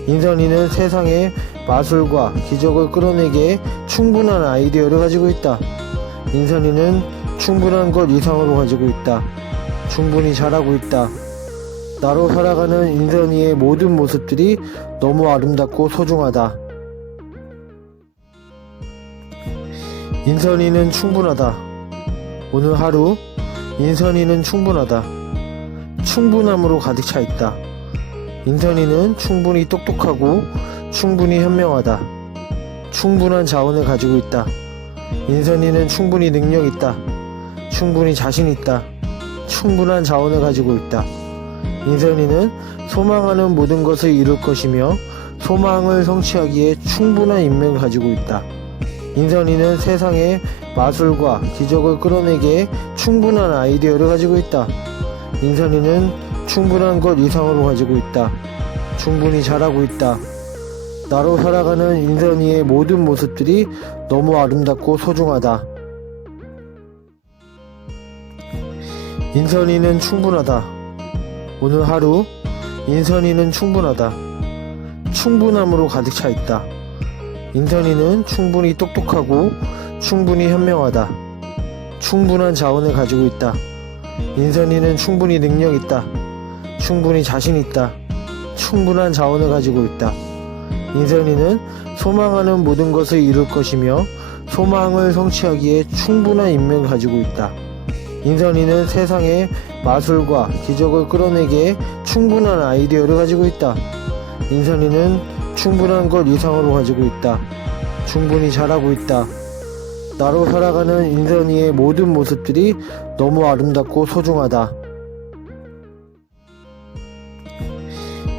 인선이는 세상에 마술과 기적을 끌어내기에 충분한 아이디어를 가지고 있다. 인선이는 충분한 것 이상으로 가지고 있다. 충분히 잘하고 있다. 나로 살아가는 인선이의 모든 모습들이 너무 아름답고 소중하다. 인선이는 충분하다. 오늘 하루 인선이는 충분하다. 충분함으로 가득 차 있다. 인선이는 충분히 똑똑하고 충분히 현명하다. 충분한 자원을 가지고 있다. 인선이는 충분히 능력 있다. 충분히 자신 있다. 충분한 자원을 가지고 있다. 인선이는 소망하는 모든 것을 이룰 것이며 소망을 성취하기에 충분한 인맥을 가지고 있다. 인선이는 세상에 마술과 기적을 끌어내기에 충분한 아이디어를 가지고 있다. 인선이는 충분한 것 이상으로 가지고 있다. 충분히 잘하고 있다. 나로 살아가는 인선이의 모든 모습들이 너무 아름답고 소중하다. 인선이는 충분하다. 오늘 하루 인선이는 충분하다. 충분함으로 가득 차 있다. 인선이는 충분히 똑똑하고 충분히 현명하다. 충분한 자원을 가지고 있다. 인선이는 충분히 능력 있다. 충분히 자신 있다. 충분한 자원을 가지고 있다. 인선이는 소망하는 모든 것을 이룰 것이며 소망을 성취하기에 충분한 인맥을 가지고 있다. 인선이는 세상에 마술과 기적을 끌어내기에 충분한 아이디어를 가지고 있다. 인선이는 충분한 것 이상으로 가지고 있다. 충분히 잘하고 있다. 나로 살아가는 인선이의 모든 모습들이 너무 아름답고 소중하다.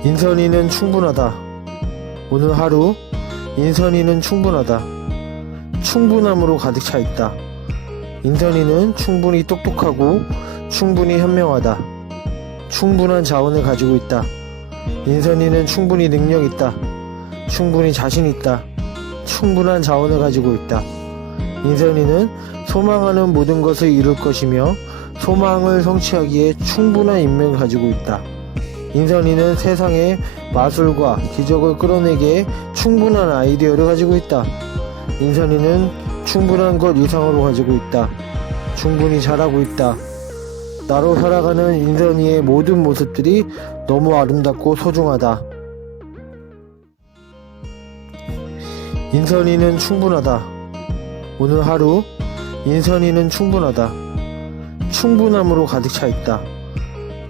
인선이는 충분하다. 오늘 하루 인선이는 충분하다. 충분함으로 가득 차 있다. 인선이는 충분히 똑똑하고 충분히 현명하다. 충분한 자원을 가지고 있다. 인선이는 충분히 능력 있다. 충분히 자신 있다. 충분한 자원을 가지고 있다. 인선이는 소망하는 모든 것을 이룰 것이며 소망을 성취하기에 충분한 인맥을 가지고 있다. 인선이는 세상에 마술과 기적을 끌어내기에 충분한 아이디어를 가지고 있다. 인선이는 충분한 것 이상으로 가지고 있다. 충분히 잘하고 있다. 나로 살아가는 인선이의 모든 모습들이 너무 아름답고 소중하다. 인선이는 충분하다. 오늘 하루 인선이는 충분하다. 충분함으로 가득 차 있다.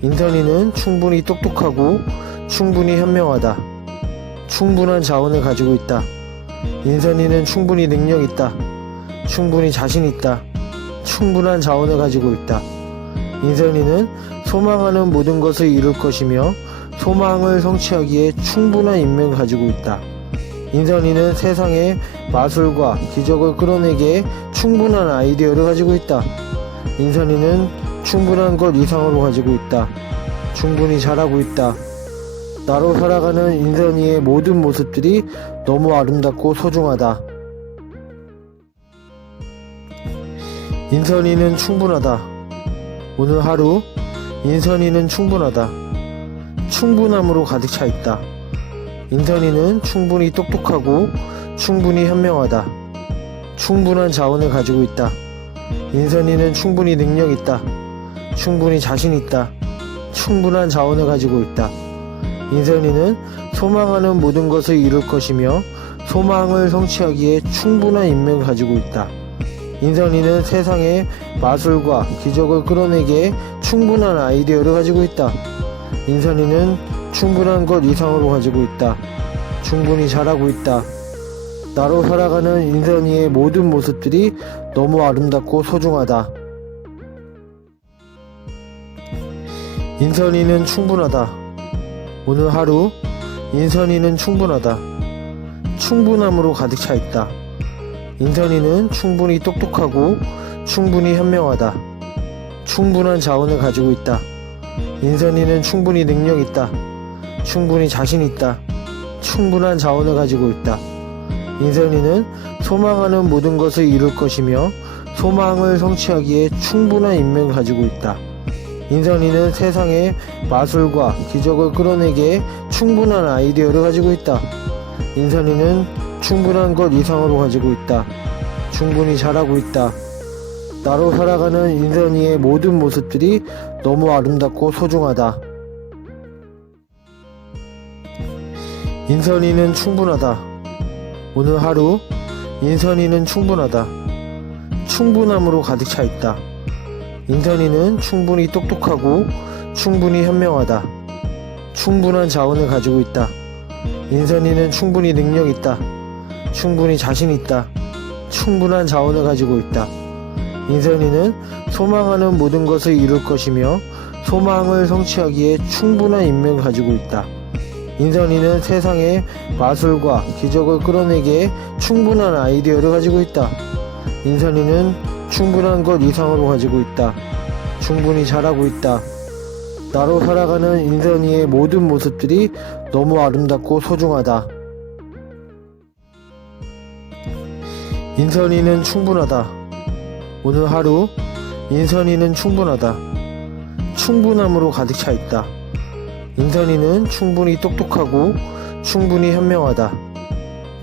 인선이는 충분히 똑똑하고 충분히 현명하다. 충분한 자원을 가지고 있다. 인선이는 충분히 능력 있다. 충분히 자신 있다. 충분한 자원을 가지고 있다. 인선이는 소망하는 모든 것을 이룰 것이며 소망을 성취하기에 충분한 인맥을 가지고 있다. 인선이는 세상에 마술과 기적을 끌어내기에 충분한 아이디어를 가지고 있다. 인선이는 충분한 것 이상으로 가지고 있다. 충분히 잘하고 있다. 나로 살아가는 인선이의 모든 모습들이 너무 아름답고 소중하다. 인선이는 충분하다. 오늘 하루 인선이는 충분하다. 충분함으로 가득 차 있다. 인선이는 충분히 똑똑하고 충분히 현명하다. 충분한 자원을 가지고 있다. 인선이는 충분히 능력 있다. 충분히 자신 있다. 충분한 자원을 가지고 있다. 인선이는 소망하는 모든 것을 이룰 것이며 소망을 성취하기에 충분한 인맥을 가지고 있다. 인선이는 세상에 마술과 기적을 끌어내기에 충분한 아이디어를 가지고 있다. 인선이는 충분한 것 이상으로 가지고 있다. 충분히 잘하고 있다. 나로 살아가는 인선이의 모든 모습들이 너무 아름답고 소중하다. 인선이는 충분하다. 오늘 하루 인선이는 충분하다. 충분함으로 가득 차 있다. 인선이는 충분히 똑똑하고 충분히 현명하다. 충분한 자원을 가지고 있다. 인선이는 충분히 능력 있다. 충분히 자신 있다. 충분한 자원을 가지고 있다. 인선이는 소망하는 모든 것을 이룰 것이며 소망을 성취하기에 충분한 인맥을 가지고 있다. 인선이는 세상에 마술과 기적을 끌어내기에 충분한 아이디어를 가지고 있다. 인선이는 충분한 것 이상으로 가지고 있다. 충분히 잘하고 있다. 나로 살아가는 인선이의 모든 모습들이 너무 아름답고 소중하다. 인선이는 충분하다. 오늘 하루 인선이는 충분하다. 충분함으로 가득 차 있다. 인선이는 충분히 똑똑하고 충분히 현명하다. 충분한 자원을 가지고 있다. 인선이는 충분히 능력 있다. 충분히 자신 있다. 충분한 자원을 가지고 있다. 인선이는 소망하는 모든 것을 이룰 것이며 소망을 성취하기에 충분한 인맥을 가지고 있다. 인선이는 세상에 마술과 기적을 끌어내기에 충분한 아이디어를 가지고 있다. 인선이는 충분한 것 이상으로 가지고 있다. 충분히 잘하고 있다. 나로 살아가는 인선이의 모든 모습들이 너무 아름답고 소중하다. 인선이는 충분하다. 오늘 하루 인선이는 충분하다. 충분함으로 가득 차 있다. 인선이는 충분히 똑똑하고 충분히 현명하다.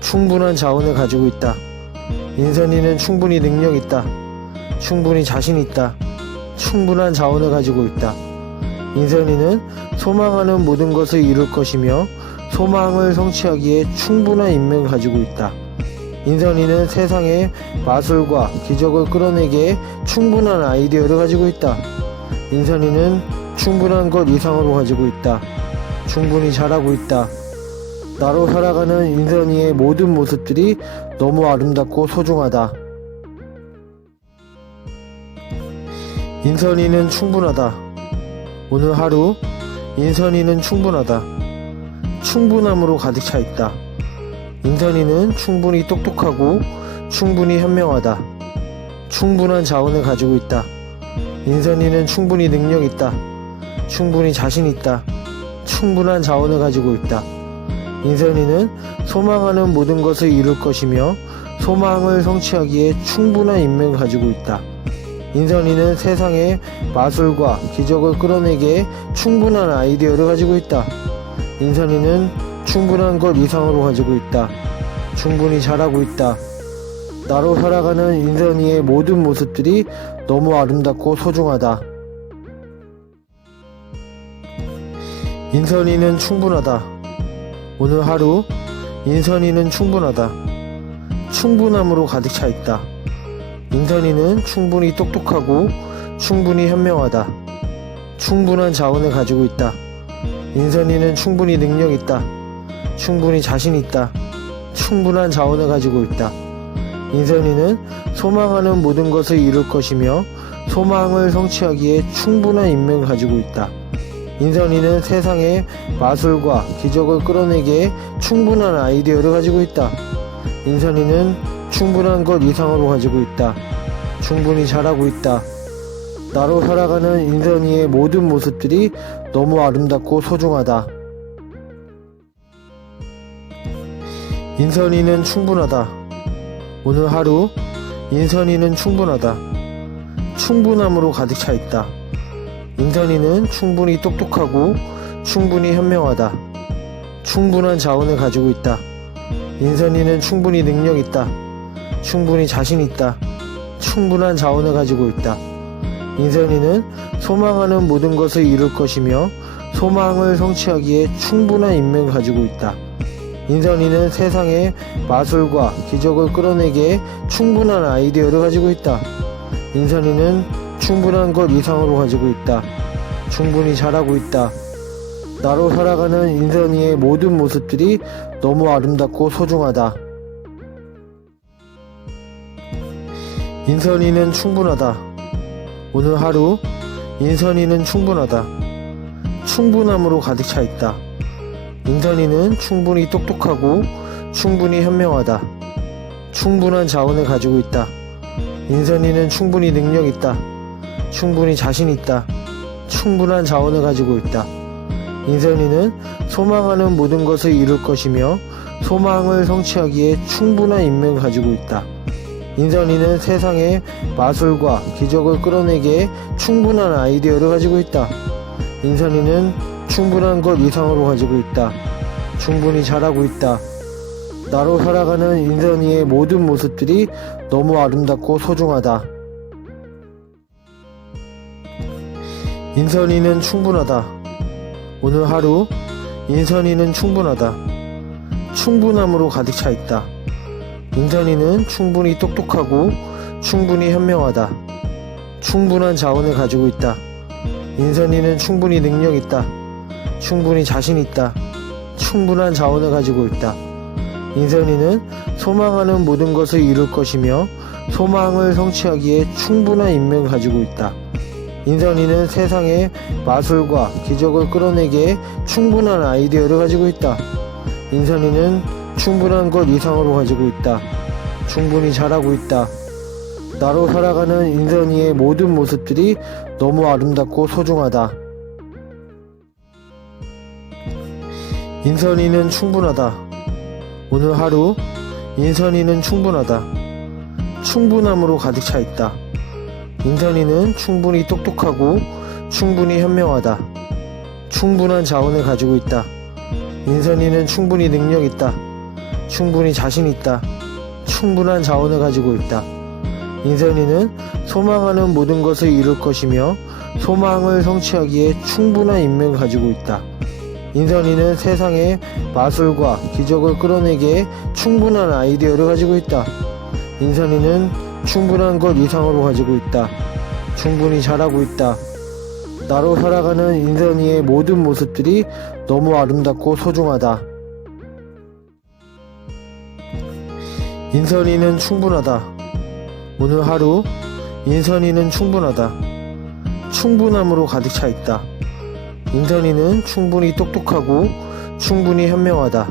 충분한 자원을 가지고 있다. 인선이는 충분히 능력 있다. 충분히 자신 있다. 충분한 자원을 가지고 있다. 인선이는 소망하는 모든 것을 이룰 것이며 소망을 성취하기에 충분한 인맥을 가지고 있다. 인선이는 세상에 마술과 기적을 끌어내기에 충분한 아이디어를 가지고 있다. 인선이는 충분한 것 이상으로 가지고 있다. 충분히 잘하고 있다. 나로 살아가는 인선이의 모든 모습들이 너무 아름답고 소중하다. 인선이는 충분하다. 오늘 하루 인선이는 충분하다. 충분함으로 가득 차 있다. 인선이는 충분히 똑똑하고 충분히 현명하다. 충분한 자원을 가지고 있다. 인선이는 충분히 능력 있다. 충분히 자신 있다. 충분한 자원을 가지고 있다. 인선이는 소망하는 모든 것을 이룰 것이며 소망을 성취하기에 충분한 인맥을 가지고 있다. 인선이는 세상에 마술과 기적을 끌어내기에 충분한 아이디어를 가지고 있다. 인선이는 충분한 것 이상으로 가지고 있다. 충분히 잘하고 있다. 나로 살아가는 인선이의 모든 모습들이 너무 아름답고 소중하다. 인선이는 충분하다. 오늘 하루 인선이는 충분하다. 충분함으로 가득 차 있다. 인선이는 충분히 똑똑하고 충분히 현명하다. 충분한 자원을 가지고 있다. 인선이는 충분히 능력 있다. 충분히 자신 있다. 충분한 자원을 가지고 있다. 인선이는 소망하는 모든 것을 이룰 것이며 소망을 성취하기에 충분한 인맥을 가지고 있다. 인선이는 세상에 마술과 기적을 끌어내기에 충분한 아이디어를 가지고 있다. 인선이는 충분한 것 이상으로 가지고 있다. 충분히 잘하고 있다. 나로 살아가는 인선이의 모든 모습들이 너무 아름답고 소중하다. 인선이는 충분하다. 오늘 하루 인선이는 충분하다. 충분함으로 가득 차 있다. 인선이는 충분히 똑똑하고 충분히 현명하다. 충분한 자원을 가지고 있다. 인선이는 충분히 능력 있다. 충분히 자신 있다. 충분한 자원을 가지고 있다. 인선이는 소망하는 모든 것을 이룰 것이며 소망을 성취하기에 충분한 인맥을 가지고 있다. 인선이는 세상에 마술과 기적을 끌어내기에 충분한 아이디어를 가지고 있다. 인선이는 충분한 것 이상으로 가지고 있다. 충분히 잘하고 있다. 나로 살아가는 인선이의 모든 모습들이 너무 아름답고 소중하다. 인선이는 충분하다. 오늘 하루 인선이는 충분하다. 충분함으로 가득 차 있다. 인선이는 충분히 똑똑하고 충분히 현명하다. 충분한 자원을 가지고 있다. 인선이는 충분히 능력 있다. 충분히 자신 있다. 충분한 자원을 가지고 있다. 인선이는 소망하는 모든 것을 이룰 것이며 소망을 성취하기에 충분한 인맥을 가지고 있다. 인선이는 세상에 마술과 기적을 끌어내기에 충분한 아이디어를 가지고 있다. 인선이는 충분한 것 이상으로 가지고 있다. 충분히 잘하고 있다. 나로 살아가는 인선이의 모든 모습들이 너무 아름답고 소중하다. 인선이는 충분하다. 오늘 하루 인선이는 충분하다. 충분함으로 가득 차 있다. 인선이는 충분히 똑똑하고 충분히 현명하다. 충분한 자원을 가지고 있다. 인선이는 충분히 능력 있다. 충분히 자신 있다. 충분한 자원을 가지고 있다. 인선이는 소망하는 모든 것을 이룰 것이며 소망을 성취하기에 충분한 인맥을 가지고 있다. 인선이는 세상에 마술과 기적을 끌어내기에 충분한 아이디어를 가지고 있다. 인선이는 충분한 것 이상으로 가지고 있다. 충분히 잘하고 있다. 나로 살아가는 인선이의 모든 모습들이 너무 아름답고 소중하다. 인선이는 충분하다. 오늘 하루 인선이는 충분하다. 충분함으로 가득 차 있다. 인선이는 충분히 똑똑하고 충분히 현명하다. 충분한 자원을 가지고 있다. 인선이는 충분히 능력 있다. 충분히 자신 있다. 충분한 자원을 가지고 있다. 인선이는 소망하는 모든 것을 이룰 것이며 소망을 성취하기에 충분한 인맥을 가지고 있다. 인선이는 세상에 마술과 기적을 끌어내기에 충분한 아이디어를 가지고 있다. 인선이는 충분한 것 이상으로 가지고 있다. 충분히 잘하고 있다. 나로 살아가는 인선이의 모든 모습들이 너무 아름답고 소중하다. 인선이는 충분하다. 오늘 하루 인선이는 충분하다. 충분함으로 가득 차 있다. 인선이는 충분히 똑똑하고 충분히 현명하다.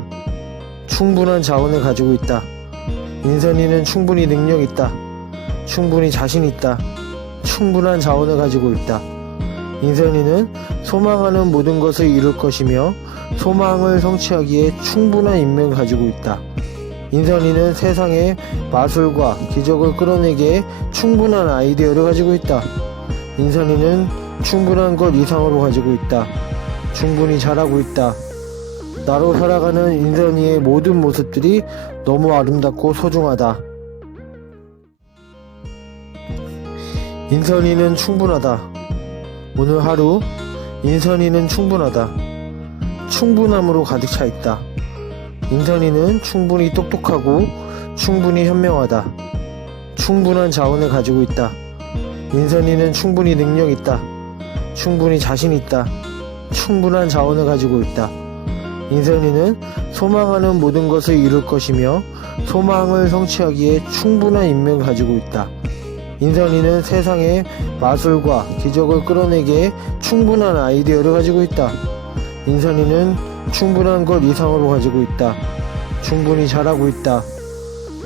충분한 자원을 가지고 있다. 인선이는 충분히 능력 있다. 충분히 자신 있다. 충분한 자원을 가지고 있다. 인선이는 소망하는 모든 것을 이룰 것이며 소망을 성취하기에 충분한 인맥을 가지고 있다. 인선이는 세상에 마술과 기적을 끌어내기에 충분한 아이디어를 가지고 있다. 인선이는 충분한 것 이상으로 가지고 있다. 충분히 잘하고 있다. 나로 살아가는 인선이의 모든 모습들이 너무 아름답고 소중하다. 인선이는 충분하다. 오늘 하루 인선이는 충분하다. 충분함으로 가득 차 있다. 인선이는 충분히 똑똑하고 충분히 현명하다. 충분한 자원을 가지고 있다. 인선이는 충분히 능력 있다. 충분히 자신 있다. 충분한 자원을 가지고 있다. 인선이는 소망하는 모든 것을 이룰 것이며 소망을 성취하기에 충분한 인맥을 가지고 있다. 인선이는 세상에 마술과 기적을 끌어내기에 충분한 아이디어를 가지고 있다. 인선이는 충분한 것 이상으로 가지고 있다. 충분히 잘하고 있다.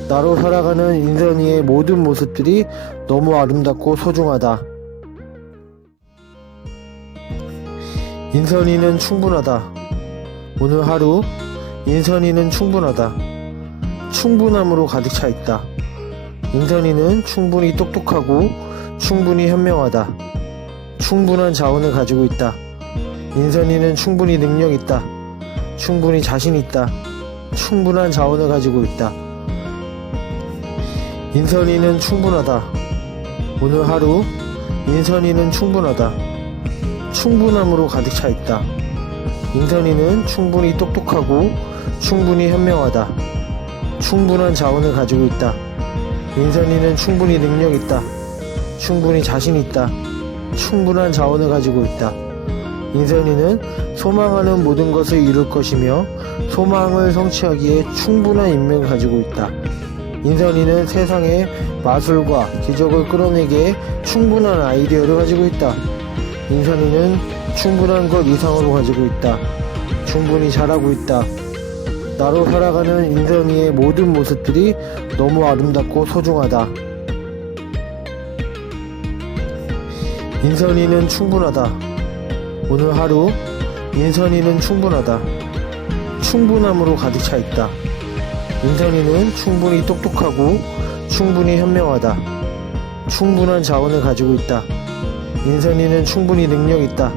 나로 살아가는 인선이의 모든 모습들이 너무 아름답고 소중하다. 인선이는 충분하다. 오늘 하루 인선이는 충분하다. 충분함으로 가득 차 있다. 인선이는 충분히 똑똑하고 충분히 현명하다. 충분한 자원을 가지고 있다. 인선이는 충분히 능력 있다. 충분히 자신 있다. 충분한 자원을 가지고 있다. 인선이는 충분하다. 오늘 하루 인선이는 충분하다. 충분함으로 가득 차 있다. 인선이는 충분히 똑똑하고 충분히 현명하다. 충분한 자원을 가지고 있다. 인선이는 충분히 능력 있다. 충분히 자신 있다. 충분한 자원을 가지고 있다. 인선이는 소망하는 모든 것을 이룰 것이며 소망을 성취하기에 충분한 인맥을 가지고 있다. 인선이는 세상에 마술과 기적을 끌어내기에 충분한 아이디어를 가지고 있다. 인선이는 충분한 것 이상으로 가지고 있다. 충분히 잘하고 있다. 나로 살아가는 인선이의 모든 모습들이 너무 아름답고 소중하다. 인선이는 충분하다. 오늘 하루 인선이는 충분하다. 충분함으로 가득 차 있다. 인선이는 충분히 똑똑하고 충분히 현명하다. 충분한 자원을 가지고 있다. 인선이는 충분히 능력 있다.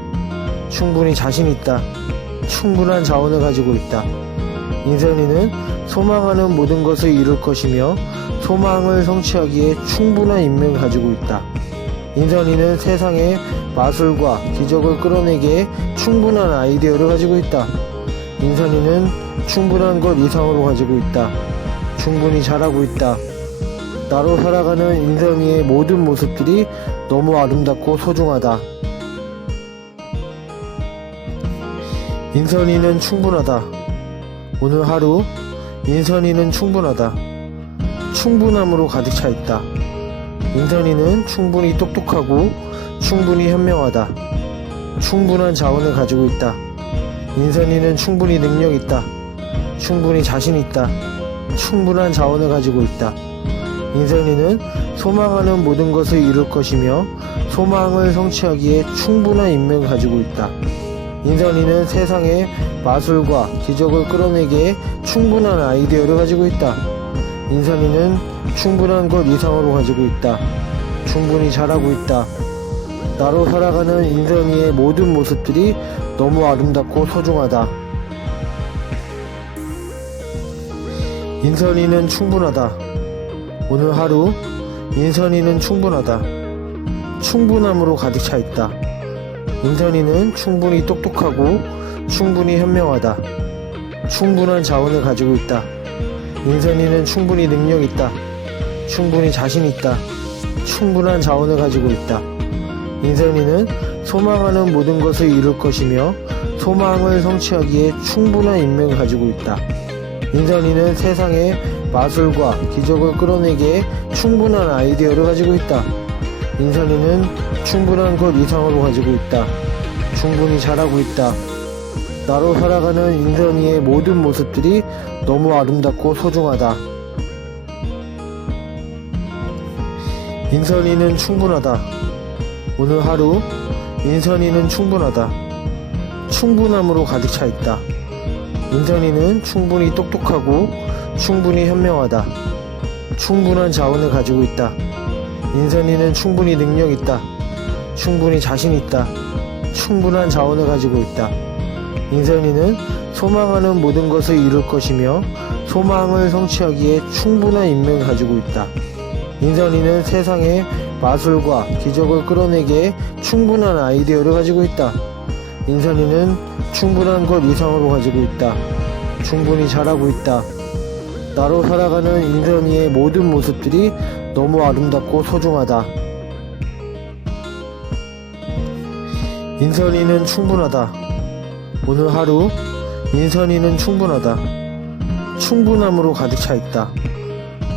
충분히 자신 있다. 충분한 자원을 가지고 있다. 인선이는 소망하는 모든 것을 이룰 것이며 소망을 성취하기에 충분한 인맥을 가지고 있다. 인선이는 세상에 마술과 기적을 끌어내기에 충분한 아이디어를 가지고 있다. 인선이는 충분한 것 이상으로 가지고 있다. 충분히 잘하고 있다. 나로 살아가는 인선이의 모든 모습들이 너무 아름답고 소중하다. 인선이는 충분하다. 오늘 하루 인선이는 충분하다. 충분함으로 가득 차 있다. 인선이는 충분히 똑똑하고 충분히 현명하다. 충분한 자원을 가지고 있다. 인선이는 충분히 능력 있다. 충분히 자신 있다. 충분한 자원을 가지고 있다. 인선이는 소망하는 모든 것을 이룰 것이며 소망을 성취하기에 충분한 인맥을 가지고 있다. 인선이는 세상에 마술과 기적을 끌어내기에 충분한 아이디어를 가지고 있다. 인선이는 충분한 것 이상으로 가지고 있다. 충분히 잘하고 있다. 나로 살아가는 인선이의 모든 모습들이 너무 아름답고 소중하다. 인선이는 충분하다. 오늘 하루 인선이는 충분하다. 충분함으로 가득 차 있다. 인선이는 충분히 똑똑하고 충분히 현명하다. 충분한 자원을 가지고 있다. 인선이는 충분히 능력 있다. 충분히 자신 있다. 충분한 자원을 가지고 있다. 인선이는 소망하는 모든 것을 이룰 것이며 소망을 성취하기에 충분한 인맥을 가지고 있다. 인선이는 세상에 마술과 기적을 끌어내기에 충분한 아이디어를 가지고 있다. 인선이는 충분한 것 이상으로 가지고 있다. 충분히 잘하고 있다. 나로 살아가는 인선이의 모든 모습들이 너무 아름답고 소중하다. 인선이는 충분하다. 오늘 하루 인선이는 충분하다. 충분함으로 가득 차 있다. 인선이는 충분히 똑똑하고 충분히 현명하다. 충분한 자원을 가지고 있다. 인선이는 충분히 능력 있다. 충분히 자신 있다. 충분한 자원을 가지고 있다. 인선이는 소망하는 모든 것을 이룰 것이며 소망을 성취하기에 충분한 인맥을 가지고 있다. 인선이는 세상에 마술과 기적을 끌어내기에 충분한 아이디어를 가지고 있다. 인선이는 충분한 것 이상으로 가지고 있다. 충분히 잘하고 있다. 나로 살아가는 인선이의 모든 모습들이 너무 아름답고 소중하다. 인선이는 충분하다. 오늘 하루 인선이는 충분하다. 충분함으로 가득 차 있다.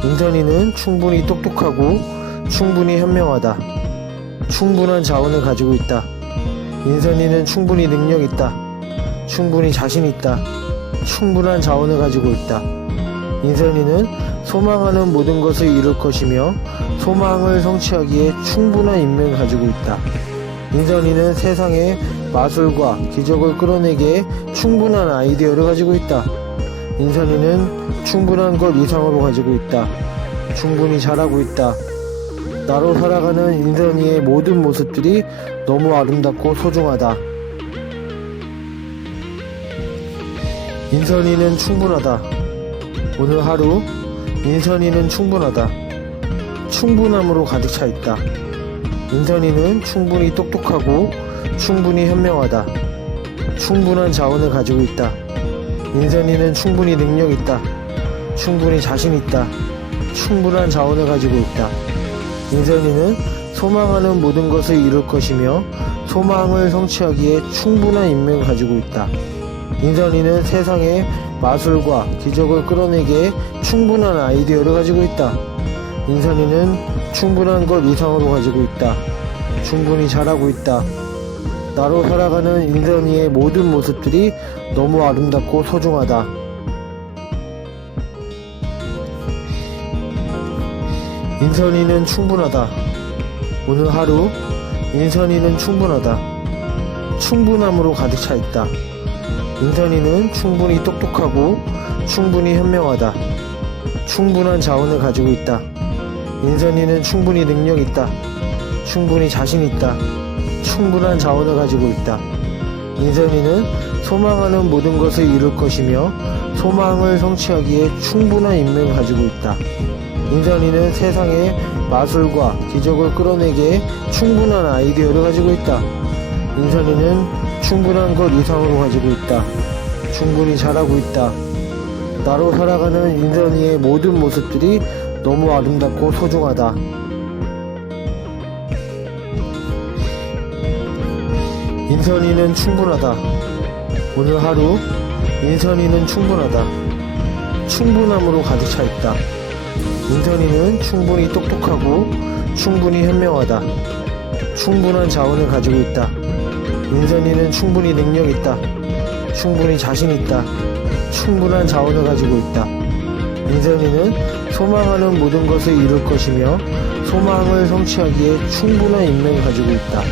인선이는 충분히 똑똑하고 충분히 현명하다. 충분한 자원을 가지고 있다. 인선이는 충분히 능력 있다. 충분히 자신 있다. 충분한 자원을 가지고 있다. 인선이는 소망하는 모든 것을 이룰 것이며 소망을 성취하기에 충분한 인맥을 가지고 있다. 인선이는 세상에 마술과 기적을 끌어내기에 충분한 아이디어를 가지고 있다. 인선이는 충분한 것 이상으로 가지고 있다. 충분히 잘하고 있다. 나로 살아가는 인선이의 모든 모습들이 너무 아름답고 소중하다. 인선이는 충분하다. 오늘 하루 인선이는 충분하다. 충분함으로 가득 차 있다. 인선이는 충분히 똑똑하고 충분히 현명하다. 충분한 자원을 가지고 있다. 인선이는 충분히 능력 있다. 충분히 자신 있다. 충분한 자원을 가지고 있다. 인선이는 소망하는 모든 것을 이룰 것이며 소망을 성취하기에 충분한 인맥을 가지고 있다. 인선이는 세상에 마술과 기적을 끌어내기에 충분한 아이디어를 가지고 있다. 인선이는 충분한 것 이상으로 가지고 있다. 충분히 잘하고 있다. 나로 살아가는 인선이의 모든 모습들이 너무 아름답고 소중하다. 인선이는 충분하다. 오늘 하루 인선이는 충분하다. 충분함으로 가득 차 있다. 인선이는 충분히 똑똑하고 충분히 현명하다. 충분한 자원을 가지고 있다. 인선이는 충분히 능력 있다. 충분히 자신 있다. 충분한 자원을 가지고 있다. 인선이는 소망하는 모든 것을 이룰 것이며 소망을 성취하기에 충분한 인맥을 가지고 있다. 인선이는 세상에 마술과 기적을 끌어내기에 충분한 아이디어를 가지고 있다. 인선이는 충분한 것 이상으로 가지고 있다. 충분히 잘하고 있다. 나로 살아가는 인선이의 모든 모습들이 너무 아름답고 소중하다. 인선이는 충분하다. 오늘 하루 인선이는 충분하다. 충분함으로 가득 차 있다. 인선이는 충분히 똑똑하고 충분히 현명하다. 충분한 자원을 가지고 있다. 인선이는 충분히 능력 있다. 충분히 자신 있다. 충분한 자원을 가지고 있다. 인선이는 소망하는 모든 것을 이룰 것이며 소망을 성취하기에 충분한 인맥을 가지고 있다.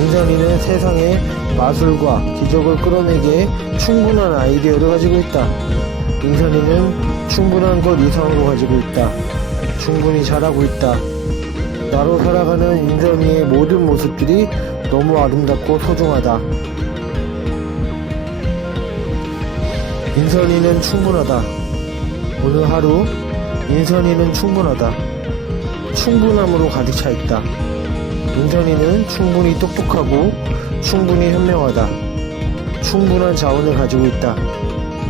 인선이는 세상에 마술과 기적을 끌어내기에 충분한 아이디어를 가지고 있다. 인선이는 충분한 것 이상으로 가지고 있다. 충분히 잘하고 있다. 나로 살아가는 인선이의 모든 모습들이 너무 아름답고 소중하다. 인선이는 충분하다. 오늘 하루 인선이는 충분하다. 충분함으로 가득 차 있다. 인선이는 충분히 똑똑하고 충분히 현명하다. 충분한 자원을 가지고 있다.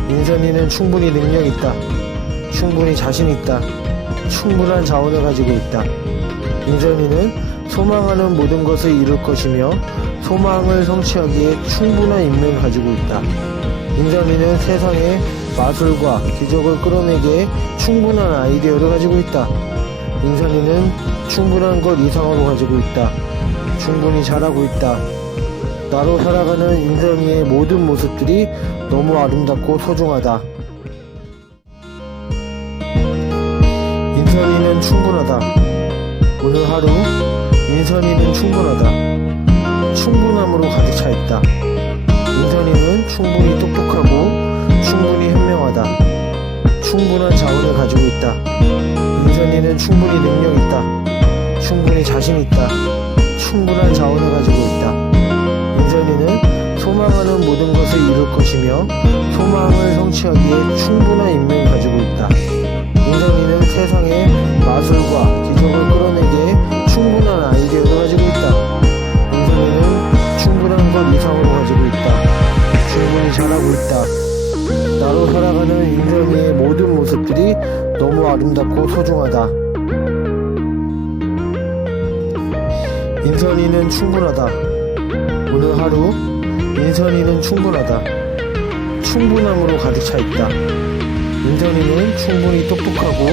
인선이는 충분히 능력 있다. 충분히 자신 있다. 충분한 자원을 가지고 있다. 인선이는 소망하는 모든 것을 이룰 것이며 소망을 성취하기에 충분한 인맥을 가지고 있다. 인선이는 세상에 마술과 기적을 끌어내기에 충분한 아이디어를 가지고 있다. 인선이는 충분한 것 이상으로 가지고 있다. 충분히 잘하고 있다. 나로 살아가는 인선이의 모든 모습들이 너무 아름답고 소중하다. 인선이는 충분하다. 오늘 하루 인선이는 충분하다. 충분함으로 가득 차 있다. 인선이는 충분히 똑똑하고 충분히 현명하다. 충분한 자원을 가지고 있다. 인선이는 충분히 능력 있다. 충분히 자신 있다. 충분한 자원을 가지고 있다. 인선이는 소망하는 모든 것을 이룰 것이며 소망을 성취하기에 충분한 인맥을 가지고 있다. 인선이는 세상에 마술과 기적을 끌어내기에 충분한 아이디어를 가지고 있다. 인선이는 충분한 것 이상으로 가지고 있다. 충분히 잘하고 있다. 나로 살아가는 인선이의 모든 모습들이 너무 아름답고 소중하다. 인선이는 충분하다. 오늘 하루 인선이는 충분하다. 충분함으로 가득 차 있다. 인선이는 충분히 똑똑하고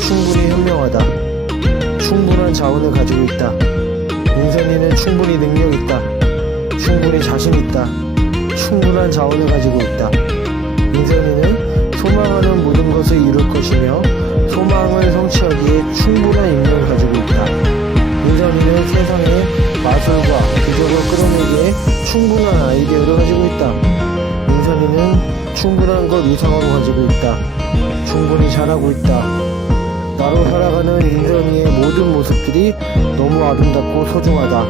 충분히 현명하다. 충분한 자원을 가지고 있다. 인선이는 충분히 능력 있다. 충분히 자신 있다. 충분한 자원을 가지고 있다. 인선이는 소망하는 모든 것을 이룰 것이며 소망을 성취하기에 충분한 인맥을 가지고 있다. 인선이는 세상에 마술과 기적을 끌어내기에 충분한 아이디어를 가지고 있다. 인선이는 충분한 것 이상으로 가지고 있다. 충분히 잘하고 있다. 나로 살아가는 인선이의 모든 모습들이 너무 아름답고 소중하다.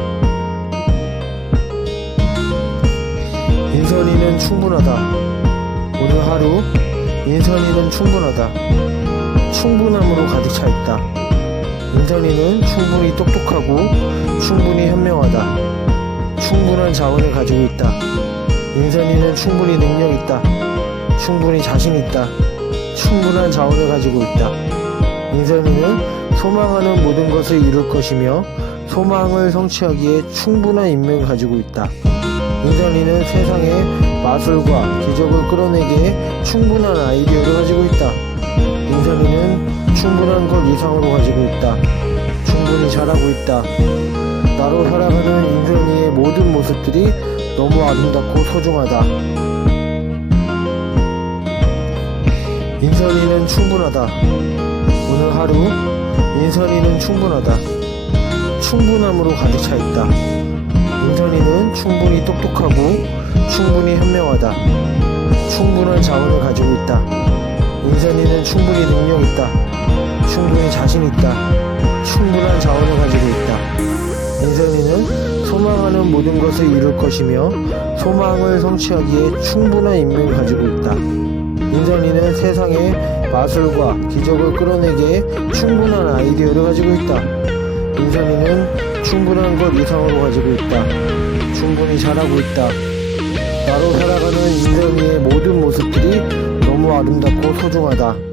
인선이는 충분하다. 오늘 하루 인선이는 충분하다. 충분함으로 가득 차 있다. 인선이는 충분히 똑똑하고 충분히 현명하다. 충분한 자원을 가지고 있다. 인선이는 충분히 능력 있다. 충분히 자신 있다. 충분한 자원을 가지고 있다. 인선이는 소망하는 모든 것을 이룰 것이며 소망을 성취하기에 충분한 인맥을 가지고 있다. 인선이는 세상에 마술과 기적을 끌어내기에 충분한 아이디어를 가지고 있다. 인선이는 충분한 것 이상으로 가지고 있다. 충분히 잘하고 있다. 나로 살아가는 인선이의 모든 모습들이 너무 아름답고 소중하다. 인선이는 충분하다. 오늘 하루 인선이는 충분하다. 충분함으로 가득 차 있다. 인선이는 충분히 똑똑하고 충분히 현명하다. 충분한 자원을 가지고 있다. 인선이는 충분히 능력 있다. 충분히 자신 있다. 충분한 자원을 가지고 있다. 인선이는 소망하는 모든 것을 이룰 것이며 소망을 성취하기에 충분한 인맥을 가지고 있다. 인선이는 세상에 마술과 기적을 끌어내기에 충분한 아이디어를 가지고 있다. 인선이는 충분한 것 이상으로 가지고 있다. 충분히 잘하고 있다. 나로 살아가는 인선이의 모든 모습들이 너무 아름답고 소중하다.